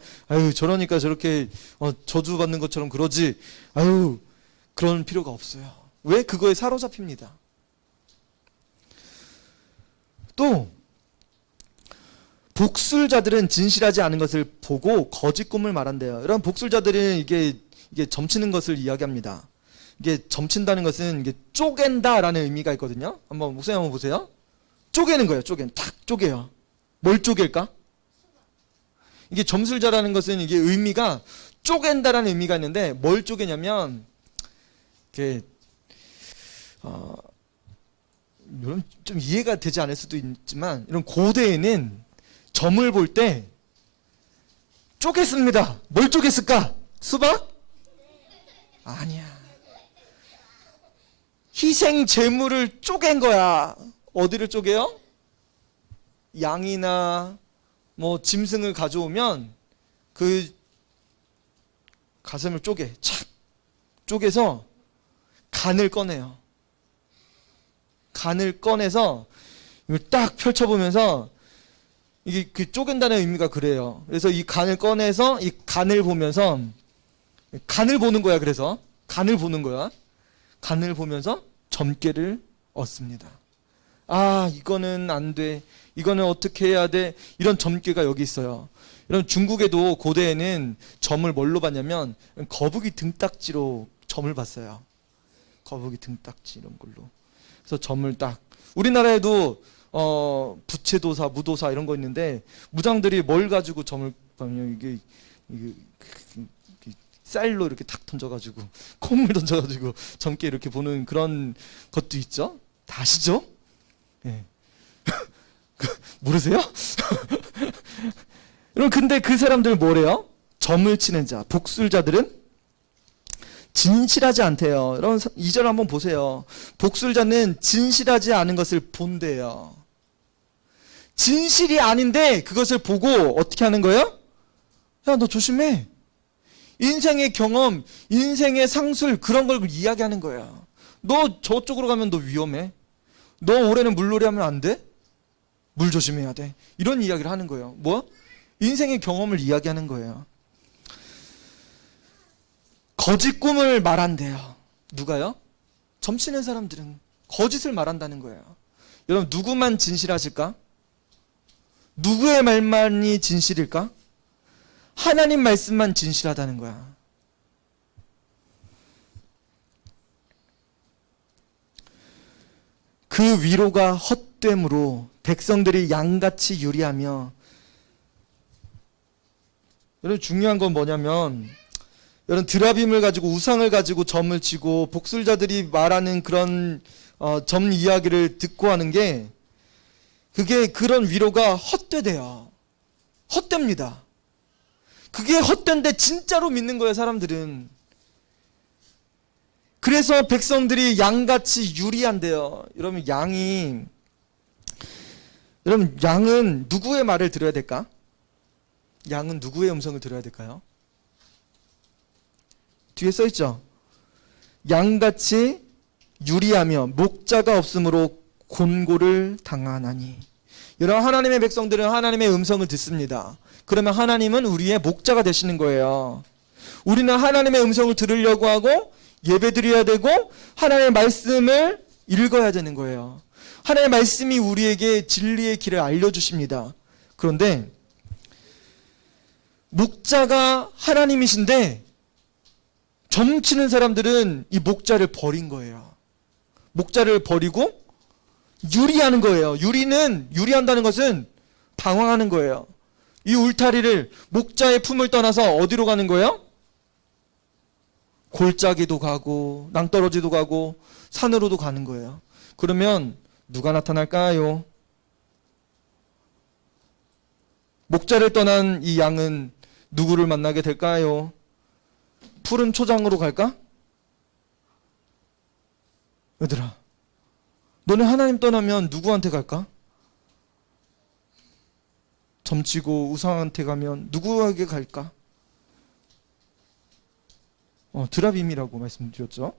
저렇게 저주받는 것처럼 그러지, 그런 필요가 없어요. 왜? 그거에 사로잡힙니다. 또 복술자들은 진실하지 않은 것을 보고 거짓 꿈을 말한대요. 여러분 복술자들은 이게 점치는 것을 이야기합니다. 이게 점친다는 것은 이게 쪼갠다라는 의미가 있거든요. 목사님 한번 보세요. 쪼개는 거예요. 탁 쪼개요. 뭘 쪼갤까? 이게 점술자라는 것은 이게 의미가 쪼갠다라는 의미가 있는데 뭘 쪼개냐면 이게 여러분 좀 이해가 되지 않을 수도 있지만 이런 고대에는 점을 볼 때 쪼갰습니다. 뭘 쪼갰을까? 수박? 아니야. 희생 제물을 쪼갠 거야. 어디를 쪼개요? 양이나 짐승을 가져오면 그 가슴을 착 쪼개서 간을 꺼내요. 간을 꺼내서 이걸 딱 펼쳐보면서 이게 그 쪼갠다는 의미가 그래요. 그래서 이 간을 꺼내서 이 간을 보면서 간을 보는 거야. 그래서 간을 보는 거야. 간을 보면서 점괘를 얻습니다. 이거는 안 돼. 이거는 어떻게 해야 돼? 이런 점괘가 여기 있어요. 이런 중국에도 고대에는 점을 뭘로 봤냐면 거북이 등딱지로 점을 봤어요. 거북이 등딱지 이런 걸로. 그래서 점을 딱. 우리나라에도 부채도사, 무도사 이런 거 있는데 무당들이 뭘 가지고 점을 보면 이게 쌀로 이렇게 탁 던져가지고 콧물 던져가지고 점괘 이렇게 보는 그런 것도 있죠. 다 아시죠? 예. 모르세요? 여러분 근데 그 사람들 뭐래요? 점을 치는 자, 복술자들은 진실하지 않대요. 여러분 2절 한번 보세요. 복술자는 진실하지 않은 것을 본대요. 진실이 아닌데 그것을 보고 어떻게 하는 거예요? 야, 너 조심해. 인생의 경험, 인생의 상술 그런 걸 이야기하는 거야. 너 저쪽으로 가면 너 위험해. 너 올해는 물놀이 하면 안 돼? 물 조심해야 돼. 이런 이야기를 하는 거예요. 뭐? 인생의 경험을 이야기하는 거예요. 거짓 꿈을 말한대요. 누가요? 점치는 사람들은 거짓을 말한다는 거예요. 여러분 누구만 진실하실까? 누구의 말만이 진실일까? 하나님 말씀만 진실하다는 거야. 그 위로가 헛됨으로 백성들이 양같이 유리하며 여러분 중요한 건 뭐냐면 여러분 드라빔을 가지고 우상을 가지고 점을 치고 복술자들이 말하는 그런 점 이야기를 듣고 하는 게 그게 그런 위로가 헛되대요. 헛됩니다. 그게 헛된데 진짜로 믿는 거예요, 사람들은. 그래서 백성들이 양같이 유리한데요. 여러분 양은 누구의 말을 들어야 될까? 양은 누구의 음성을 들어야 될까요? 뒤에 써 있죠. 양같이 유리하며 목자가 없으므로 곤고를 당하나니. 여러분 하나님의 백성들은 하나님의 음성을 듣습니다. 그러면 하나님은 우리의 목자가 되시는 거예요. 우리는 하나님의 음성을 들으려고 하고 예배드려야 되고 하나님의 말씀을 읽어야 되는 거예요. 하나님의 말씀이 우리에게 진리의 길을 알려주십니다. 그런데 목자가 하나님이신데 점치는 사람들은 이 목자를 버린 거예요. 목자를 버리고 유리하는 거예요. 유리한다는 것은 방황하는 거예요. 이 울타리를 목자의 품을 떠나서 어디로 가는 거예요? 골짜기도 가고 낭떠러지도 가고 산으로도 가는 거예요. 그러면 누가 나타날까요? 목자를 떠난 이 양은 누구를 만나게 될까요? 푸른 초장으로 갈까? 얘들아, 너네 하나님 떠나면 누구한테 갈까? 점치고 우상한테 가면 누구에게 갈까? 드라빔이라고 말씀드렸죠.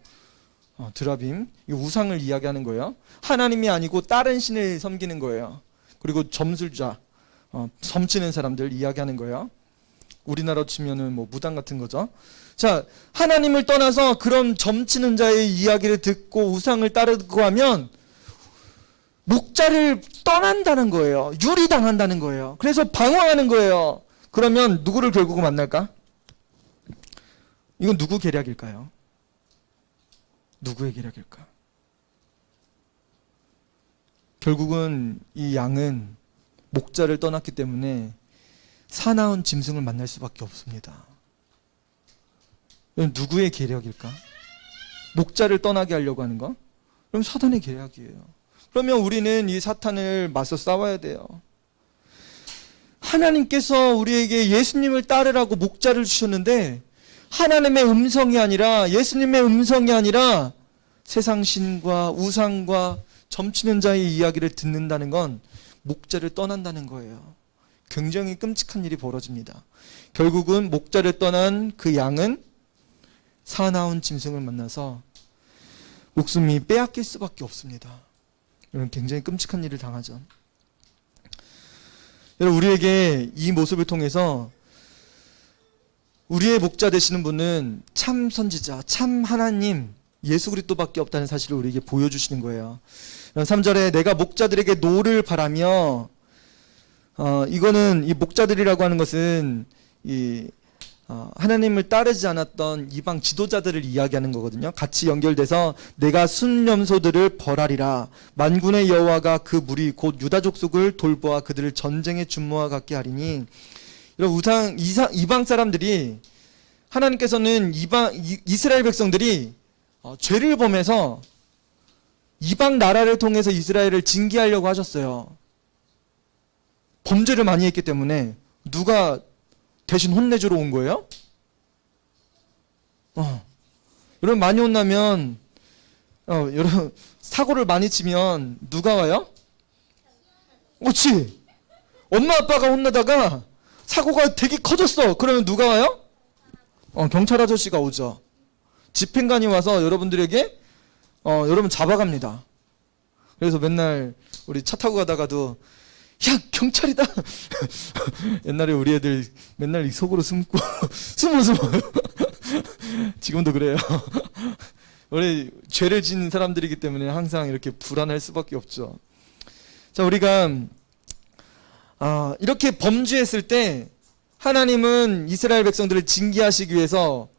드라빔, 이 우상을 이야기하는 거예요. 하나님이 아니고 다른 신을 섬기는 거예요. 그리고 점술자, 점치는 사람들 이야기하는 거예요. 우리나라 치면은 뭐 무당 같은 거죠. 자, 하나님을 떠나서 그런 점치는 자의 이야기를 듣고 우상을 따르고 하면 목자를 떠난다는 거예요. 유리당한다는 거예요. 그래서 방황하는 거예요. 그러면 누구를 결국 만날까? 이건 누구 계략일까요? 누구의 계략일까? 결국은 이 양은 목자를 떠났기 때문에 사나운 짐승을 만날 수밖에 없습니다. 누구의 계략일까? 목자를 떠나게 하려고 하는 거? 그럼 사탄의 계략이에요. 그러면 우리는 이 사탄을 맞서 싸워야 돼요. 하나님께서 우리에게 예수님을 따르라고 목자를 주셨는데 하나님의 음성이 아니라 예수님의 음성이 아니라 세상 신과 우상과 점치는 자의 이야기를 듣는다는 건 목자를 떠난다는 거예요. 굉장히 끔찍한 일이 벌어집니다. 결국은 목자를 떠난 그 양은 사나운 짐승을 만나서 목숨이 빼앗길 수밖에 없습니다. 여러분 굉장히 끔찍한 일을 당하죠. 여러분 우리에게 이 모습을 통해서 우리의 목자 되시는 분은 참 선지자, 참 하나님 예수 그리스도밖에 없다는 사실을 우리에게 보여주시는 거예요. 3절에 내가 목자들에게 노를 바라며 이거는 이 목자들이라고 하는 것은 하나님을 따르지 않았던 이방 지도자들을 이야기하는 거거든요. 같이 연결돼서 내가 순염소들을 벌하리라. 만군의 여호와가 그 무리 곧 유다 족속을 돌보아 그들을 전쟁의 준모와 같게 하리니. 이방 사람들이 하나님께서는 이스라엘 백성들이 죄를 범해서 이방 나라를 통해서 이스라엘을 징계하려고 하셨어요. 범죄를 많이 했기 때문에 누가 대신 혼내주러 온 거예요? 여러분 많이 혼나면 여러분 사고를 많이 치면 누가 와요? 그렇지. 엄마 아빠가 혼나다가 사고가 되게 커졌어. 그러면 누가 와요? 경찰 아저씨가 오죠. 집행관이 와서 여러분들에게 여러분 잡아갑니다. 그래서 맨날 우리 차 타고 가다가도 야 경찰이다. 옛날에 우리 애들 맨날 이 속으로 숨고 숨어요. 지금도 그래요. 우리 죄를 지은 사람들이기 때문에 항상 이렇게 불안할 수밖에 없죠. 자, 우리가 이렇게 범죄했을 때 하나님은 이스라엘 백성들을 징계하시기 위해서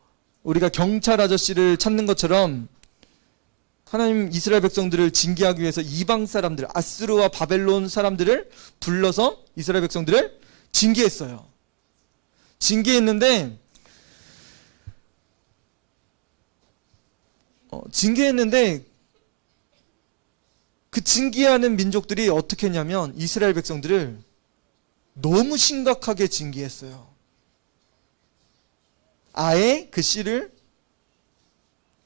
우리가 경찰 아저씨를 찾는 것처럼 하나님 이스라엘 백성들을 징계하기 위해서 이방 사람들, 아스르와 바벨론 사람들을 불러서 이스라엘 백성들을 징계했어요. 징계했는데 그 징계하는 민족들이 어떻게 했냐면 이스라엘 백성들을 너무 심각하게 징계했어요. 아예 그 씨를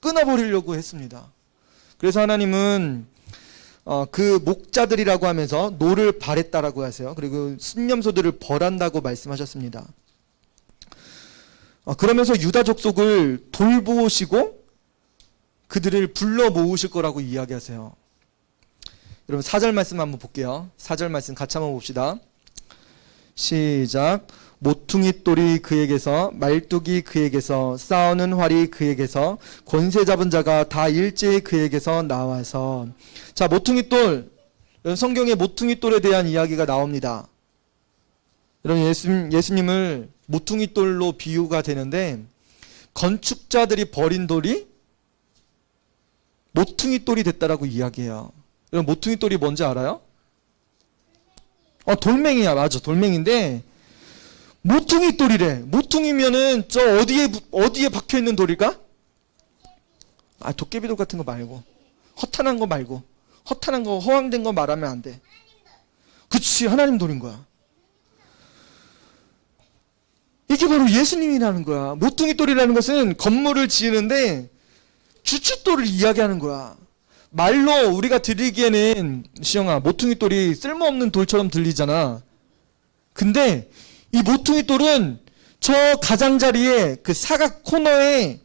끊어버리려고 했습니다. 그래서 하나님은 그 목자들이라고 하면서 노를 바랬다라고 하세요. 그리고 순념소들을 벌한다고 말씀하셨습니다. 그러면서 유다 족속을 돌보시고 그들을 불러 모으실 거라고 이야기하세요. 여러분 4절 말씀 한번 볼게요. 4절 말씀 같이 한번 봅시다. 시작. 모퉁이 똘이 그에게서, 말뚝이 그에게서, 싸우는 활이 그에게서, 권세 잡은 자가 다 일제히 그에게서 나와서. 자, 모퉁이 똘, 성경에 모퉁이 똘에 대한 이야기가 나옵니다. 여러분 예수님을 모퉁이 똘로 비유가 되는데, 건축자들이 버린 돌이 모퉁이 똘이 됐다라고 이야기해요. 여러분 모퉁이 똘이 뭔지 알아요? 돌멩이야. 맞아, 돌멩인데 모퉁이 돌이래. 모퉁이면은 저 어디에 박혀 있는 돌일까? 도깨비돌 같은 거 말고, 허탄한 거 말고, 허탄한 거, 허황된 거 말하면 안 돼. 그치, 하나님 돌인 거야. 이게 바로 예수님이라는 거야. 모퉁이 돌이라는 것은 건물을 지으는데 주춧돌을 이야기하는 거야. 말로 우리가 들리기에는, 시영아, 모퉁이 돌이 쓸모없는 돌처럼 들리잖아. 근데 이 모퉁이 돌은 저 가장자리에 그 사각 코너에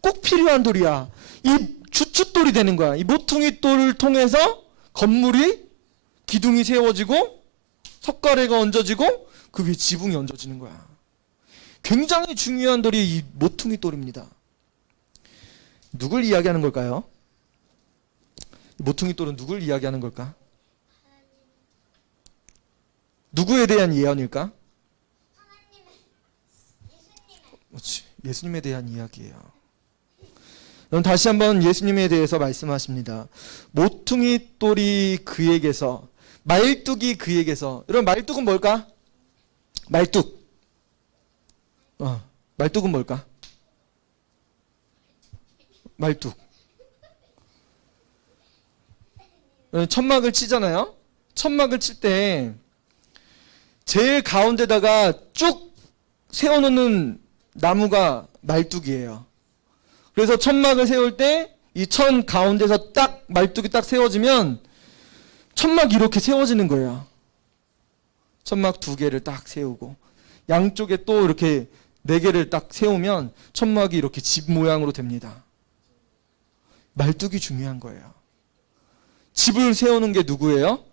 꼭 필요한 돌이야. 이 주춧돌이 되는 거야. 이 모퉁이 돌을 통해서 건물이, 기둥이 세워지고 석가래가 얹어지고 그 위에 지붕이 얹어지는 거야. 굉장히 중요한 돌이 이 모퉁이 돌입니다. 누굴 이야기하는 걸까요? 모퉁이 돌은 누굴 이야기하는 걸까? 누구에 대한 예언일까? 그렇지, 예수님에 대한 이야기예요. 그럼 다시 한번 예수님에 대해서 말씀하십니다. 모퉁이 돌이 그에게서, 말뚝이 그에게서. 여러분 말뚝은 뭘까? 말뚝. 말뚝은 뭘까? 말뚝. 천막을 치잖아요. 천막을 칠 때 제일 가운데다가 쭉 세워놓는 나무가 말뚝이에요. 그래서 천막을 세울 때 이 천 가운데서 딱 말뚝이 딱 세워지면 천막이 이렇게 세워지는 거예요. 천막 2개를 딱 세우고 양쪽에 또 이렇게 4개를 딱 세우면 천막이 이렇게 집 모양으로 됩니다. 말뚝이 중요한 거예요. 집을 세우는 게 누구예요?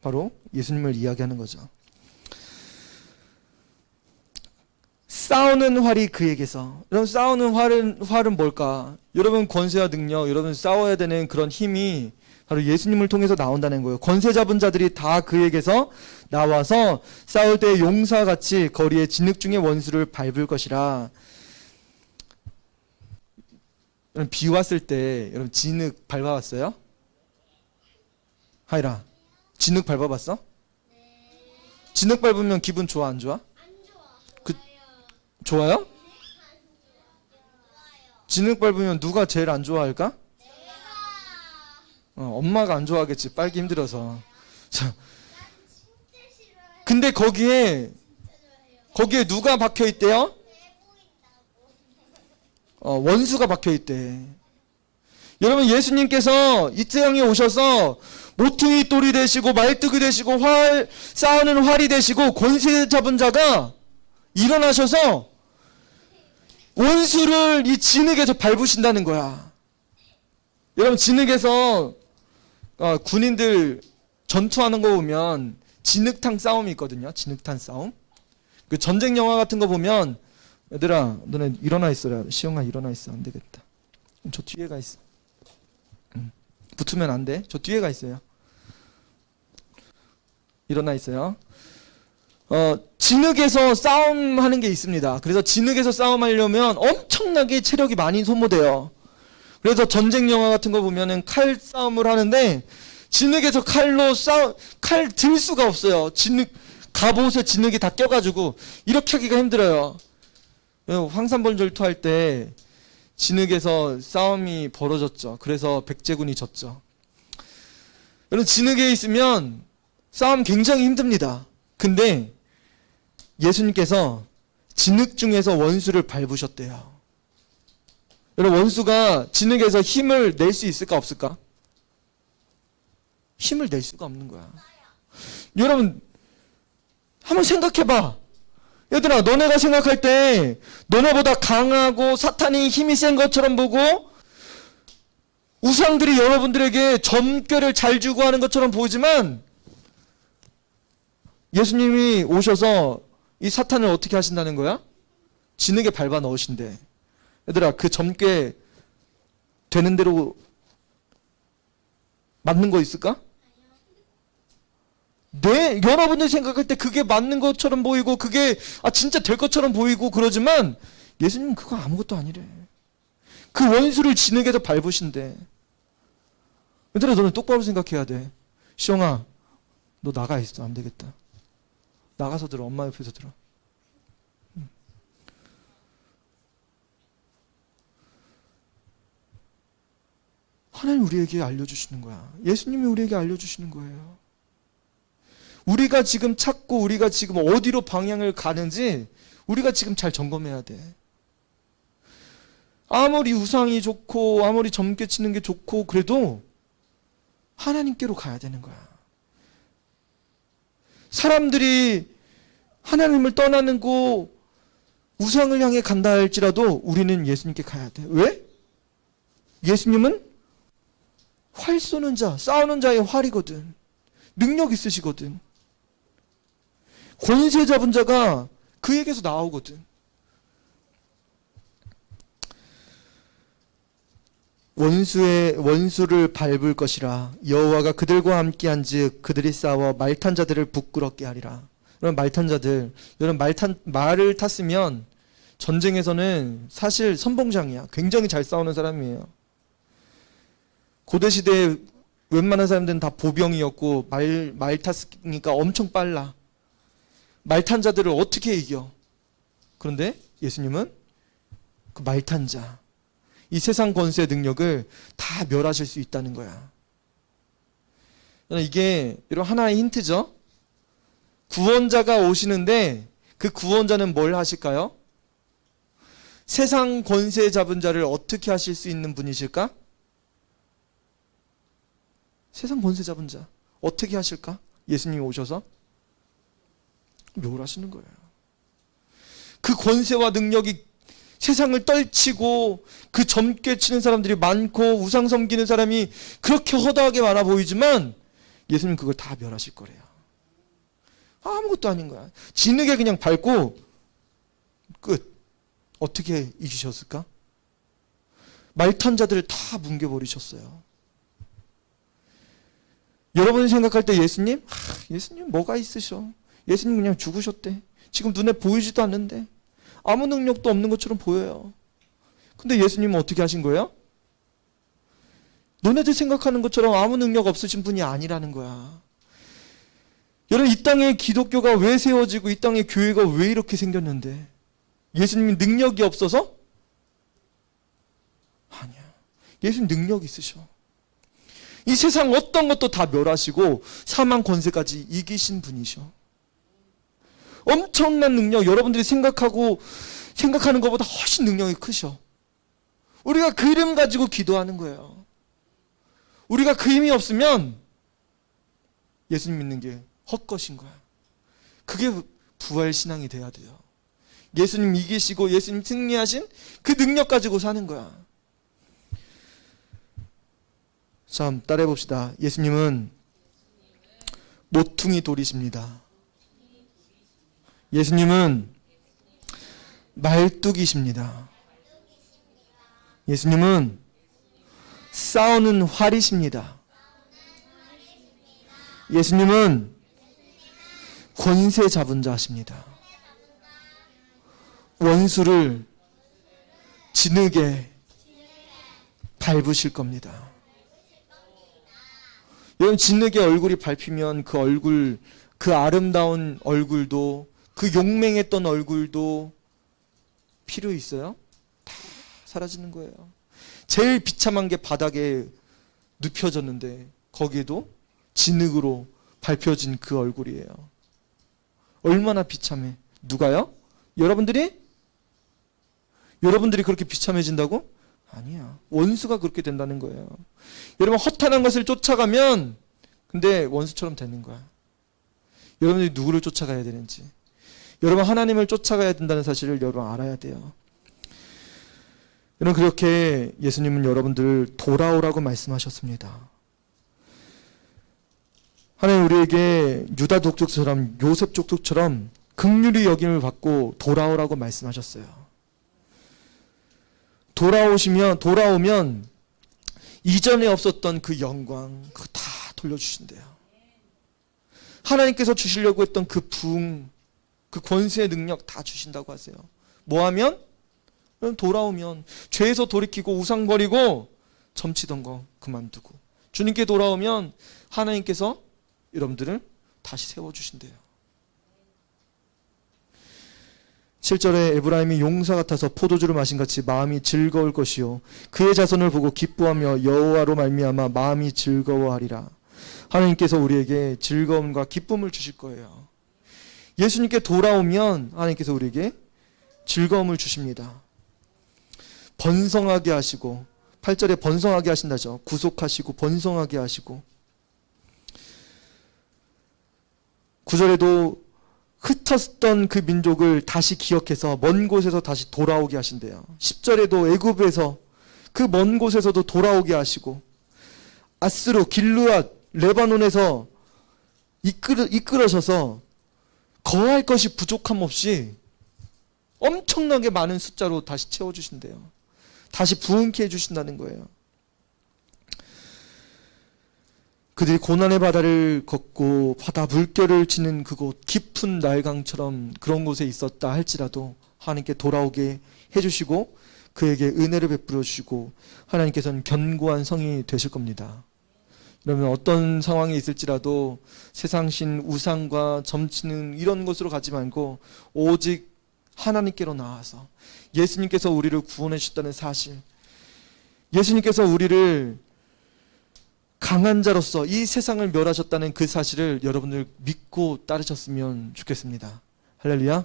바로 예수님을 이야기하는 거죠. 싸우는 활이 그에게서. 여러분 싸우는 활은 뭘까? 여러분 권세와 능력, 여러분 싸워야 되는 그런 힘이 바로 예수님을 통해서 나온다는 거예요. 권세 잡은 자들이 다 그에게서 나와서 싸울 때 용사같이 거리에 진흙 중에 원수를 밟을 것이라. 여러분 비 왔을 때 여러분 진흙 밟아봤어요? 하이라, 진흙 밟아봤어? 진흙 밟으면 기분 좋아 안 좋아? 좋아요? 진흙 밟으면 누가 제일 안 좋아할까? 엄마가 안 좋아하겠지, 빨기 힘들어서. 자, 근데 거기에 누가 박혀 있대요? 원수가 박혀 있대. 여러분 예수님께서 이 세상에 오셔서 모퉁이 돌이 되시고 말뚝이 되시고 싸우는 활이 되시고 권세 잡은 자가 일어나셔서 원수를 이 진흙에서 밟으신다는 거야. 여러분 진흙에서 군인들 전투하는 거 보면 진흙탕 싸움이 있거든요. 진흙탕 싸움. 그 전쟁 영화 같은 거 보면, 얘들아 너네 일어나 있어라. 시영아 일어나 있어. 안 되겠다. 저 뒤에 가 있어. 붙으면 안 돼. 저 뒤에 가 있어요. 일어나 있어요. 진흙에서 싸움하는 게 있습니다. 그래서 진흙에서 싸움하려면 엄청나게 체력이 많이 소모돼요. 그래서 전쟁 영화 같은 거 보면은 칼 싸움을 하는데 진흙에서 칼로 칼 들 수가 없어요. 갑옷에 진흙이 다 껴가지고 이렇게 하기가 힘들어요. 황산벌 전투할 때 진흙에서 싸움이 벌어졌죠. 그래서 백제군이 졌죠. 여러분, 진흙에 있으면 싸움 굉장히 힘듭니다. 근데 예수님께서 진흙 중에서 원수를 밟으셨대요. 여러분, 원수가 진흙에서 힘을 낼 수 있을까 없을까? 힘을 낼 수가 없는 거야. 여러분, 한번 생각해봐. 얘들아, 너네가 생각할 때 너네보다 강하고 사탄이 힘이 센 것처럼 보고 우상들이 여러분들에게 점괘를 잘 주고 하는 것처럼 보이지만 예수님이 오셔서 이 사탄을 어떻게 하신다는 거야? 진흙에 밟아 넣으신대. 얘들아, 그 점괘 되는 대로 맞는 거 있을까? 네, 여러분들이 생각할 때 그게 맞는 것처럼 보이고 그게 진짜 될 것처럼 보이고 그러지만 예수님은 그거 아무것도 아니래. 그 원수를 진흙에서 밟으신대. 얘들아, 너는 똑바로 생각해야 돼. 시영아, 너 나가 있어. 안 되겠다. 나가서 들어. 엄마 옆에서 들어. 하나님 우리에게 알려주시는 거야. 예수님이 우리에게 알려주시는 거예요. 우리가 지금 찾고 우리가 지금 어디로 방향을 가는지 우리가 지금 잘 점검해야 돼. 아무리 우상이 좋고 아무리 점괘 치는 게 좋고 그래도 하나님께로 가야 되는 거야. 사람들이 하나님을 떠나는 거 우상을 향해 간다 할지라도 우리는 예수님께 가야 돼. 왜? 예수님은 활 쏘는 자, 싸우는 자의 활이거든. 능력 있으시거든. 권세 잡은 자가 그에게서 나오거든. 원수를 밟을 것이라. 여호와가 그들과 함께한즉 그들이 싸워 말탄 자들을 부끄럽게 하리라. 여러분, 말탄 자들, 여러분 말을 탔으면 전쟁에서는 사실 선봉장이야. 굉장히 잘 싸우는 사람이에요. 고대 시대에 웬만한 사람들은 다 보병이었고 말 탔으니까 엄청 빨라. 말 탄 자들을 어떻게 이겨? 그런데 예수님은 그 말 탄 자, 이 세상 권세의 능력을 다 멸하실 수 있다는 거야. 이게 여러분 하나의 힌트죠. 구원자가 오시는데 그 구원자는 뭘 하실까요? 세상 권세 잡은 자를 어떻게 하실 수 있는 분이실까? 세상 권세 잡은 자 어떻게 하실까? 예수님이 오셔서 멸하시는 거예요. 그 권세와 능력이 세상을 떨치고 그 점괘 치는 사람들이 많고 우상 섬기는 사람이 그렇게 허다하게 많아 보이지만 예수님 그걸 다 멸하실 거래요. 아무것도 아닌 거야. 진흙에 그냥 밟고 끝. 어떻게 이기셨을까? 말탄 자들을 다 뭉개버리셨어요. 여러분이 생각할 때 예수님? 예수님 뭐가 있으셔? 예수님 그냥 죽으셨대. 지금 눈에 보이지도 않는데 아무 능력도 없는 것처럼 보여요. 근데 예수님은 어떻게 하신 거예요? 너네들 생각하는 것처럼 아무 능력 없으신 분이 아니라는 거야. 여러분, 이 땅에 기독교가 왜 세워지고 이 땅에 교회가 왜 이렇게 생겼는데 예수님이 능력이 없어서? 아니야. 예수님 능력 있으셔. 이 세상 어떤 것도 다 멸하시고 사망 권세까지 이기신 분이셔. 엄청난 능력, 여러분들이 생각하는 것보다 훨씬 능력이 크셔. 우리가 그 이름 가지고 기도하는 거예요. 우리가 그 힘이 없으면 예수님 믿는 게 헛것인 거야. 그게 부활 신앙이 돼야 돼요. 예수님 이기시고 예수님 승리하신 그 능력 가지고 사는 거야. 자, 한번 따라해 봅시다. 예수님은 모퉁이 돌이십니다. 예수님은 말뚝이십니다. 예수님은 싸우는 활이십니다. 예수님은 권세 잡은 자십니다. 원수를 진흙에 밟으실 겁니다. 여러분, 진흙에 얼굴이 밟히면 그 얼굴 그 아름다운 얼굴도, 그 용맹했던 얼굴도 필요 있어요? 다 사라지는 거예요. 제일 비참한 게 바닥에 눕혀졌는데 거기에도 진흙으로 밟혀진 그 얼굴이에요. 얼마나 비참해. 누가요? 여러분들이? 여러분들이 그렇게 비참해진다고? 아니야. 원수가 그렇게 된다는 거예요. 여러분, 허탄한 것을 쫓아가면 근데 원수처럼 되는 거야. 여러분들이 누구를 쫓아가야 되는지, 여러분 하나님을 쫓아가야 된다는 사실을 여러분 알아야 돼요. 여러분, 그렇게 예수님은 여러분들을 돌아오라고 말씀하셨습니다. 하나님 우리에게 유다 족속처럼, 요셉 족속처럼 긍휼히 여김을 받고 돌아오라고 말씀하셨어요. 돌아오면 이전에 없었던 그 영광, 그거 다 돌려주신대요. 하나님께서 주시려고 했던 그 부흥, 그 권세의 능력 다 주신다고 하세요. 뭐 하면? 돌아오면. 죄에서 돌이키고 우상 버리고 점치던 거 그만두고 주님께 돌아오면 하나님께서 여러분들을 다시 세워주신대요. 7절에 에브라임이 용사 같아서 포도주를 마신 같이 마음이 즐거울 것이요 그의 자손을 보고 기뻐하며 여호와로 말미암아 마음이 즐거워하리라. 하나님께서 우리에게 즐거움과 기쁨을 주실 거예요. 예수님께 돌아오면 하나님께서 우리에게 즐거움을 주십니다. 번성하게 하시고, 8절에 번성하게 하신다죠. 구속하시고 번성하게 하시고, 9절에도 흩었던 그 민족을 다시 기억해서 먼 곳에서 다시 돌아오게 하신대요. 10절에도 애굽에서 그 먼 곳에서도 돌아오게 하시고, 아스루, 길르앗, 레바논에서 이끌어셔서 거할 것이 부족함 없이 엄청나게 많은 숫자로 다시 채워주신대요. 다시 부흥케 해주신다는 거예요. 그들이 고난의 바다를 걷고 바다 물결을 치는 그곳, 깊은 날강처럼 그런 곳에 있었다 할지라도 하나님께 돌아오게 해주시고 그에게 은혜를 베풀어 주시고 하나님께서는 견고한 성이 되실 겁니다. 그러면 어떤 상황이 있을지라도 세상신, 우상과 점치는 이런 곳으로 가지 말고 오직 하나님께로 나와서 예수님께서 우리를 구원해 주셨다는 사실, 예수님께서 우리를 강한 자로서 이 세상을 멸하셨다는 그 사실을 여러분들 믿고 따르셨으면 좋겠습니다. 할렐루야.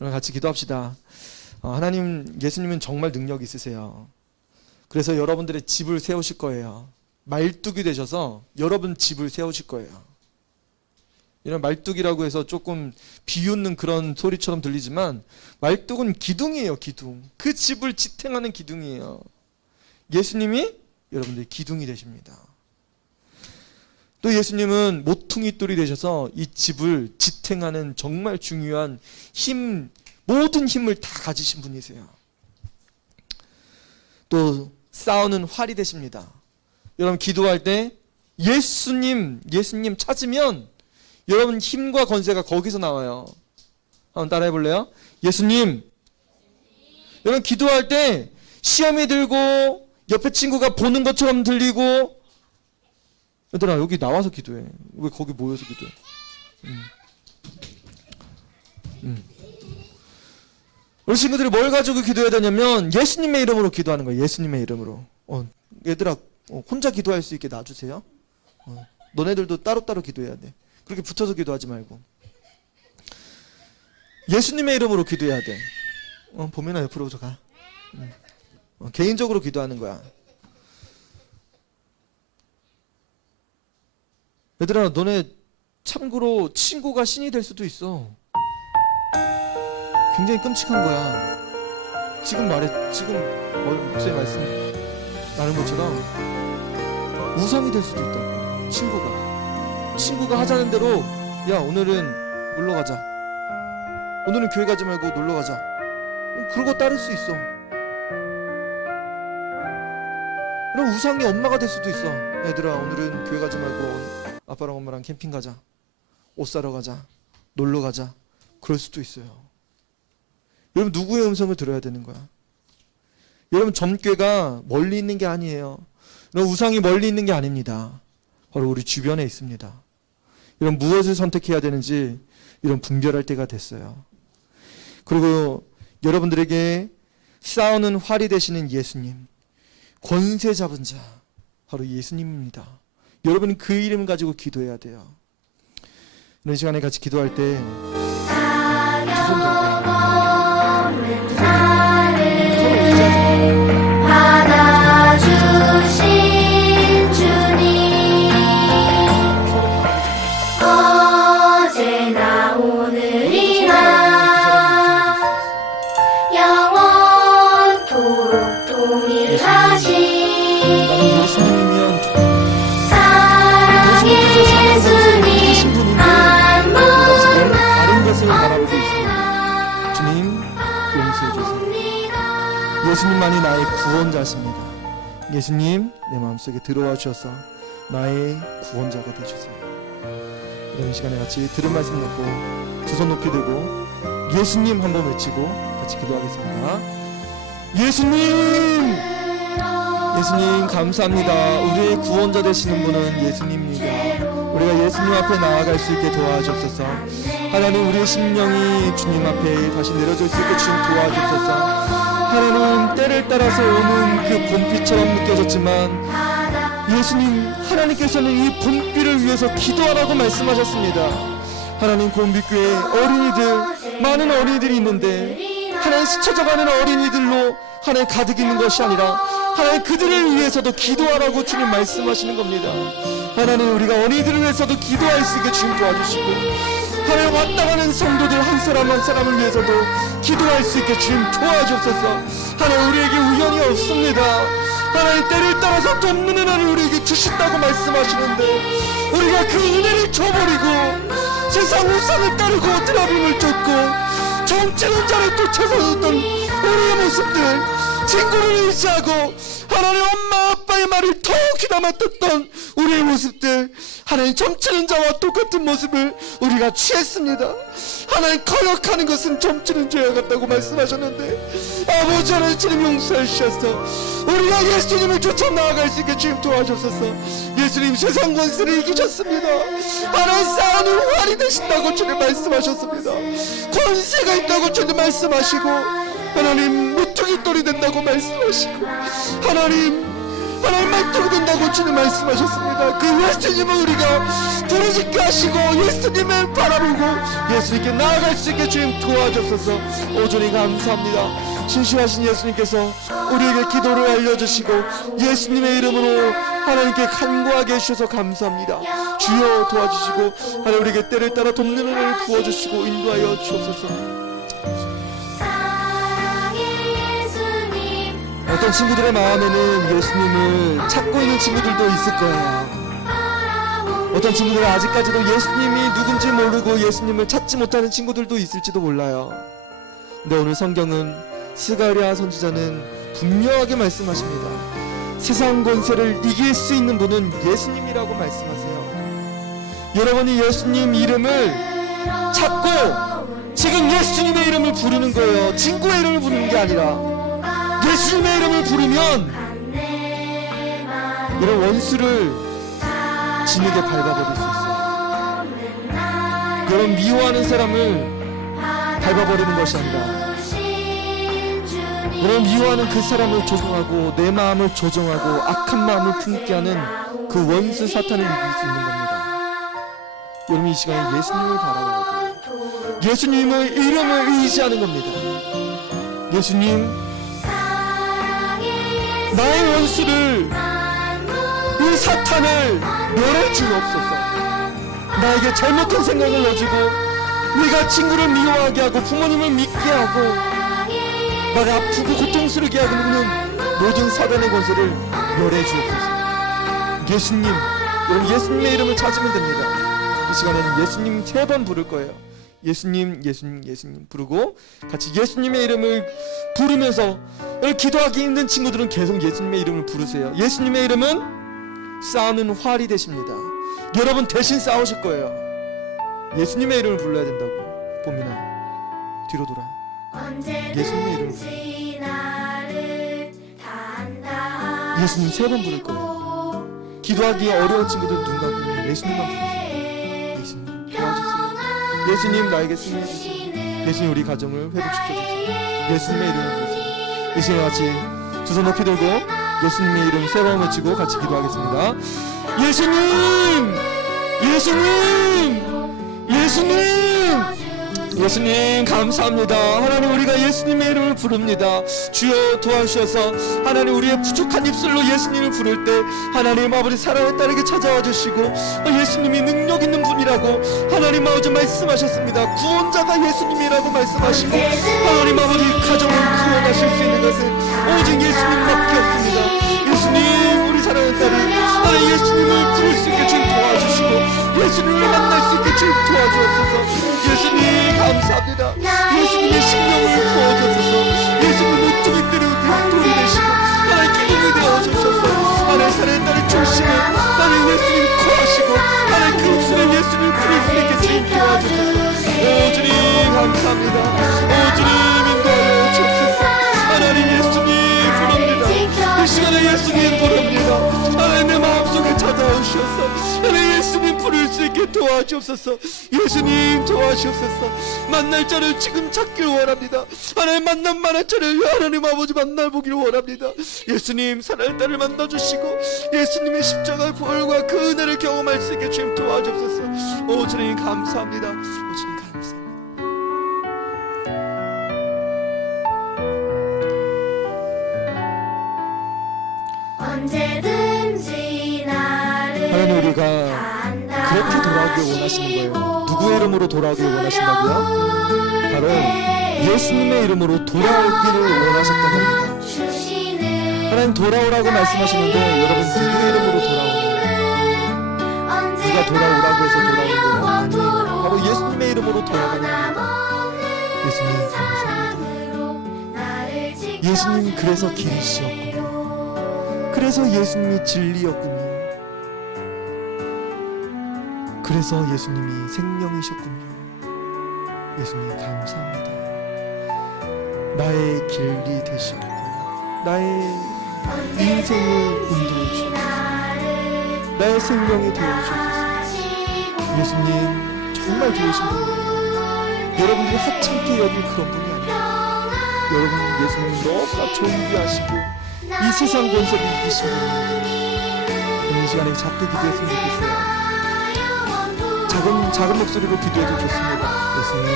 여러분 같이 기도합시다. 하나님, 예수님은 정말 능력 있으세요. 그래서 여러분들의 집을 세우실 거예요. 말뚝이 되셔서 여러분 집을 세우실 거예요. 이런 말뚝이라고 해서 조금 비웃는 그런 소리처럼 들리지만 말뚝은 기둥이에요. 기둥. 그 집을 지탱하는 기둥이에요. 예수님이 여러분들의 기둥이 되십니다. 또 예수님은 모퉁이 돌이 되셔서 이 집을 지탱하는 정말 중요한 힘, 모든 힘을 다 가지신 분이세요. 또 싸우는 활이 되십니다. 여러분 기도할 때 예수님 찾으면 여러분 힘과 권세가 거기서 나와요. 한번 따라해 볼래요? 예수님. 여러분 기도할 때 시험이 들고 옆에 친구가 보는 것처럼 들리고, 얘들아 여기 나와서 기도해. 왜 거기 모여서 기도해? 우리 친구들이 뭘 가지고 기도해야 되냐면 예수님의 이름으로 기도하는 거예요. 예수님의 이름으로. 얘들아 혼자 기도할 수 있게 놔주세요. 너네들도 따로따로 기도해야 돼. 그렇게 붙어서 기도하지 말고 예수님의 이름으로 기도해야 돼. 보면아 옆으로 가. 개인적으로 기도하는 거야. 얘들아 너네 참고로 친구가 신이 될 수도 있어. 굉장히 끔찍한 거야. 지금 목사님 말씀 나눈 것처럼 우상이 될 수도 있다고. 친구가 하자는 대로 야 오늘은 놀러 가자. 오늘은 교회 가지 말고 놀러 가자. 그러고 따를 수 있어. 그럼 우상이 엄마가 될 수도 있어. 얘들아 오늘은 교회 가지 말고 아빠랑 엄마랑 캠핑 가자. 옷 사러 가자. 놀러 가자. 그럴 수도 있어요. 여러분 누구의 음성을 들어야 되는 거야? 여러분 점괘가 멀리 있는 게 아니에요. 여러분 우상이 멀리 있는 게 아닙니다. 바로 우리 주변에 있습니다. 이런 무엇을 선택해야 되는지 이런 분별할 때가 됐어요. 그리고 여러분들에게 싸우는 활이 되시는 예수님, 권세 잡은 자, 바로 예수님입니다. 여러분은 그 이름 가지고 기도해야 돼요. 오늘 시간에 같이 기도할 때 두손 들고 받아주신 주님, 어제나 오늘이나 영원토록 동일하신 예수님이면 사랑의 예수님, 다른 것을 바라보고 있습니다. 주님, 용서해 주세요. 예수님만이 나의 구원자십니다. 예수님, 내 마음속에 들어와 주셔서 나의 구원자가 되주세요. 이런 시간에 같이 들은 말씀 놓고 두 손 높이 들고 예수님 한번 외치고 같이 기도하겠습니다. 예수님! 예수님 감사합니다. 우리의 구원자 되시는 분은 예수님입니다. 우리가 예수님 앞에 나아갈 수 있게 도와주옵소서. 하나님, 우리의 심령이 주님 앞에 다시 내려질 수 있게 주님 도와주옵소서. 하나님, 때를 따라서 오는 그 봄비처럼 느껴졌지만 예수님, 하나님께서는 이 봄비를 위해서 기도하라고 말씀하셨습니다. 하나님, 봄비교회 어린이들, 많은 어린이들이 있는데 하나님, 스쳐져가는 어린이들로 하나님 가득 있는 것이 아니라 하나님, 그들을 위해서도 기도하라고 주님 말씀하시는 겁니다. 하나님, 우리가 어린이들을 위해서도 기도할 수 있게 주님 도와주시고 하나님, 왔다 가는 성도들 한 사람 한 사람을 위해서도 기도할 수 있게 주님 도와주옵소서. 하나님, 우리에게 우연이 없습니다. 하나님, 때를 따라서 돕는 은혜를 우리에게 주신다고 말씀하시는데 우리가 그 은혜를 줘버리고 세상 우상을 따르고 드라빔을 쫓고 정치는 자를 쫓아서 있던 우리의 모습들, 친구를 의지하고 하나님, 엄마 아빠의 말을 더 귀담아 듣던 우리의 모습들, 하나님, 점치는 자와 똑같은 모습을 우리가 취했습니다. 하나님, 거역하는 것은 점치는 죄와 같다고 말씀하셨는데 아버지 하나님, 주님 용서해 주셔서 우리가 예수님을 쫓아 나아갈 수 있게 주님 도와주셔서 예수님 세상 권세를 이기셨습니다. 하나님, 싸우는 활이 되신다고 주님 말씀하셨습니다. 권세가 있다고 주님 말씀하시고 하나님, 무뚝이 돌이 된다고 말씀하시고 하나님 말뚝이 된다고 주님 말씀하셨습니다. 그 예수님을 우리가 부르짖게 하시고 예수님을 바라보고 예수님께 나아갈 수 있게 주님 도와주셔서 오전히 감사합니다. 신실하신 예수님께서 우리에게 기도를 알려주시고 예수님의 이름으로 하나님께 간구하게 해주셔서 감사합니다. 주여 도와주시고 하나님, 우리에게 때를 따라 돕는 은혜를 부어주시고 인도하여 주옵소서. 어떤 친구들의 마음에는 예수님을 찾고 있는 친구들도 있을 거예요. 어떤 친구들은 아직까지도 예수님이 누군지 모르고 예수님을 찾지 못하는 친구들도 있을지도 몰라요. 근데 오늘 성경은 스가랴 선지자는 분명하게 말씀하십니다. 세상 권세를 이길 수 있는 분은 예수님이라고 말씀하세요. 여러분이 예수님 이름을 찾고 지금 예수님의 이름을 부르는 거예요. 친구의 이름을 부르는 게 아니라 예수님의 이름을 부르면 이런 원수를 진흙에 밟아버릴 수 있어요. 여러분, 미워하는 사람을 밟아버리는 것이 아니라 여러분, 미워하는 그 사람을 조종하고 내 마음을 조종하고 악한 마음을 품게 하는 그 원수 사탄을 이길 수 있는 겁니다. 여러분, 이 시간에 예수님을 바라봐야 돼요. 예수님의 이름을 의지하는 겁니다. 예수님, 나의 원수를, 이 사탄을 멸할 주옵소서. 나에게 잘못된 생각을 넣어주고 네가 친구를 미워하게 하고 부모님을 믿게 하고 나를 아프고 고통스럽게 하는 모든 사단의 권세를 멸해 주옵소서. 예수님, 여러분, 예수님의 이름을 찾으면 됩니다. 이 시간에는 예수님 3번 부를 거예요. 예수님, 예수님, 예수님 부르고 같이 예수님의 이름을 부르면서, 기도하기 힘든 친구들은 계속 예수님의 이름을 부르세요. 예수님의 이름은 싸우는 활이 되십니다. 여러분 대신 싸우실 거예요. 예수님의 이름을 불러야 된다고. 봄이나 뒤로 돌아. 예수님의 이름을 불러. 예수님 3번 부를 거예요. 기도하기 어려운 친구들은 눈 감고 예수님만 부르세요. 예수님. 예수님 나에게 승리해 주세요. 예수님 우리 가정을 회복시켜 주세요. 예수님의 이름을 부르세요. 이 시간 같이 두 손 높이 들고 예수님의 이름 세 번 외치고 같이 기도하겠습니다. 예수님! 예수님! 예수님! 예수님 감사합니다. 하나님 우리가 예수님의 이름을 부릅니다. 주여 도와주셔서 하나님 우리의 부족한 입술로 예수님을 부를 때 하나님 아버지 사랑의 딸에게 찾아와 주시고 예수님이 능력 있는 분이라고 하나님 아버지 말씀하셨습니다. 구원자가 예수님이라고 말씀하시고 하나님 아버지 가정을 구원하실 수 있는 것은 오직 예수님밖에 없습니다. 예수님 우리 사랑하는 딸이 하나님 예수님을 부를 수 있게 주님 도와주시고 예수님을 만날 수 있게 주님 도와주옵소서. 예수님 감사합니다. 예수님의 심령을 부어주셔서 예수님 모퉁이 때려 돌이 되시고 하나님 기둥이 되어주셔서 하나님 사랑의 딸의 중심에 하나님 예수님 코하시고 하나님 그 입술에 예수님을 부를 수 있게 주님 도와주셔서 오 주님 감사합니다. 오 주님 인도하여 주옵소서. 하나님 예수님 부릅니다. 이 시간에 예수님 부릅니다. 하나님 내 마음속에 찾아오셔서 하나님 예수님 부를 수 있게 도와주옵소서. 예수님 도와주옵소서. 만날 자를 지금 찾기를 원합니다. 하나님 만남 많은 자를 하나님 아버지 만나보기를 원합니다. 예수님 사랑의 딸을 만나주시고 예수님의 십자가의 부활과 그 은혜를 경험할 수 있게 주님 도와주옵소서. 오 주님 감사합니다. 오 주님 감사합니다. 언제든지 나를 하나님 우리가 그렇게 돌아오길 원하시는 거예요. 누구의 이름으로 돌아오길 원하신다고요? 바로 예수님의 이름으로 돌아오기를 원하셨다는 겁니다. 하나님 돌아오라고 말씀하시는데 여러분 누구의 이름으로 돌아오나요? 누가 돌아오라고 해서 돌아오는 거예요? 아니에요. 바로 예수님의 이름으로 돌아가는 겁니다. 예수님 감사합니다. 예수님 그래서 길이시였군요. 그래서 예수님이 진리였군요. 그래서 예수님이 생명이셨군요. 예수님 감사합니다. 나의 길이 되시고 나의 인생을 인도해 주셔서 나의 생명이 되어주셔서 예수님 정말 좋으신 분이에요. 여러분들이 하찮게 여길 그런 분이 아니에요. 여러분 예수님 너무나 존귀하시고 이 세상 권세를 이기신 분입니다. 이 시간에 작게 기도했으면 좋겠어요. 작은 목소리로 기도해도 좋습니다. 예수님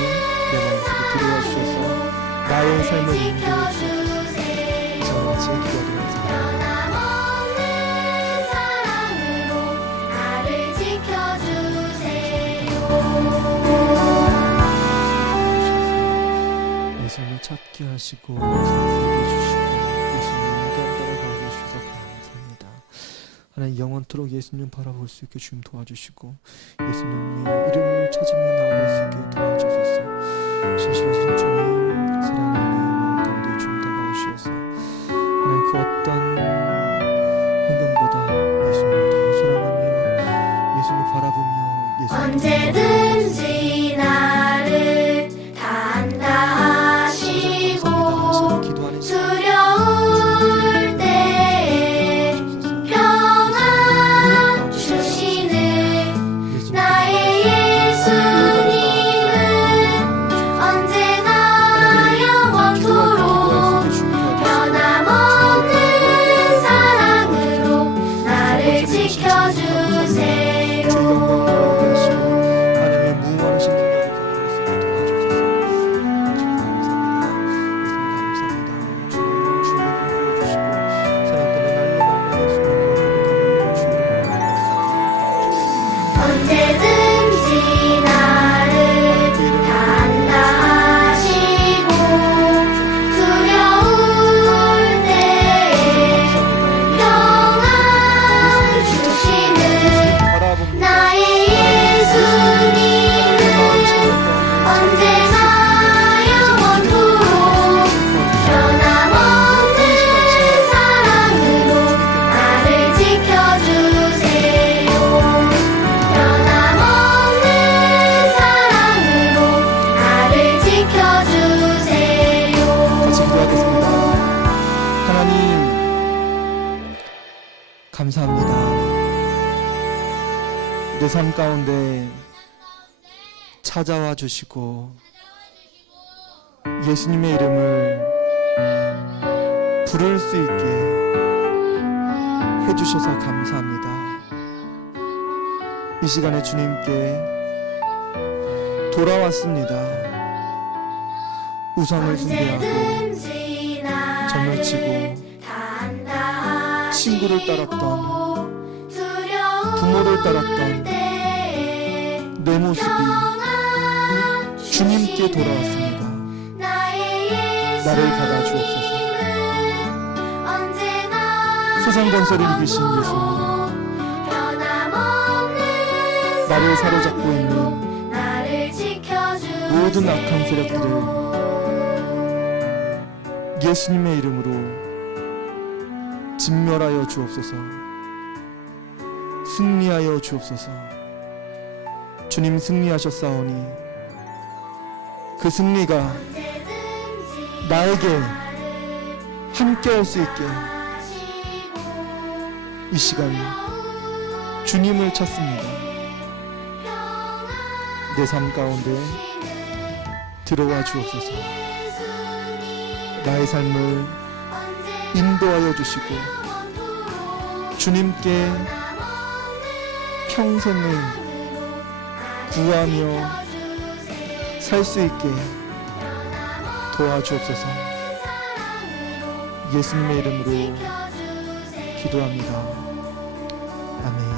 내 마음속에 들어와 주셔서 나의 삶을 인도해 주셔서 이 시간 같이 기도하겠습니다. 예수님 찾게 하시고 예수님 주시고 예수님 따라가게 해주셔서 감사합니다. 하나님 영원토록 예수님 바라볼 수 있게 주님 도와주시고 예수님의 이름을 찾으며 나아갈 수 있게 도와주소서. 신실하신 주님 사랑하는 내 마음 가운데 주님 다가오시어서 하나님 그 어떤 환경보다 예수님을 더 사랑하며 예수님을 바라보며 언제든지 나를 단다 하시고 두려울 때에 평안 주시는 나의 예수님은 언제나 영원토록 변함없는 사랑으로 나를 지켜주세요. 하나님의 무한하신 능력을 경험할 수 있게 도와주소서. 주님 감사합니다. 예수님 감사합니다. 주님 주님을 보여주시고 사랑들의 날려달라 예수님을 주님을 언제든지 나를 단다 하시고 두려울 때에 평안 주시는 나의 예수님은 언제나 영원토록 변함없는 사랑으로 나를 지켜주세요. 변함없는 사랑으로 나를 지켜주세요. 같이 기도하겠습니다. 하나님 감사합니다. 내 삶 가운데 찾아와 주시고 예수님의 이름을 부를 수 있게 해주셔서 감사합니다. 이 시간에 주님께 돌아왔습니다. 우상을 숭배하고 점을 치고 친구를 따랐던, 부모를 따랐던 내 모습이 주님께 돌아왔습니다. 나를 받아주옵소서. 세상 권세를 이기신 예수님, 나를 사로잡고 있는 모든 악한 세력들을 예수님의 이름으로 진멸하여 주옵소서. 승리하여 주옵소서. 주님 승리하셨사오니 그 승리가 나에게 함께할 수 있게 이 시간 주님을 찾습니다. 내 삶 가운데 들어와 주옵소서. 나의 삶을 인도하여 주시고 주님께 평생을 구하며 살 수 있게 도와주옵소서. 예수님의 이름으로 기도합니다. 아멘.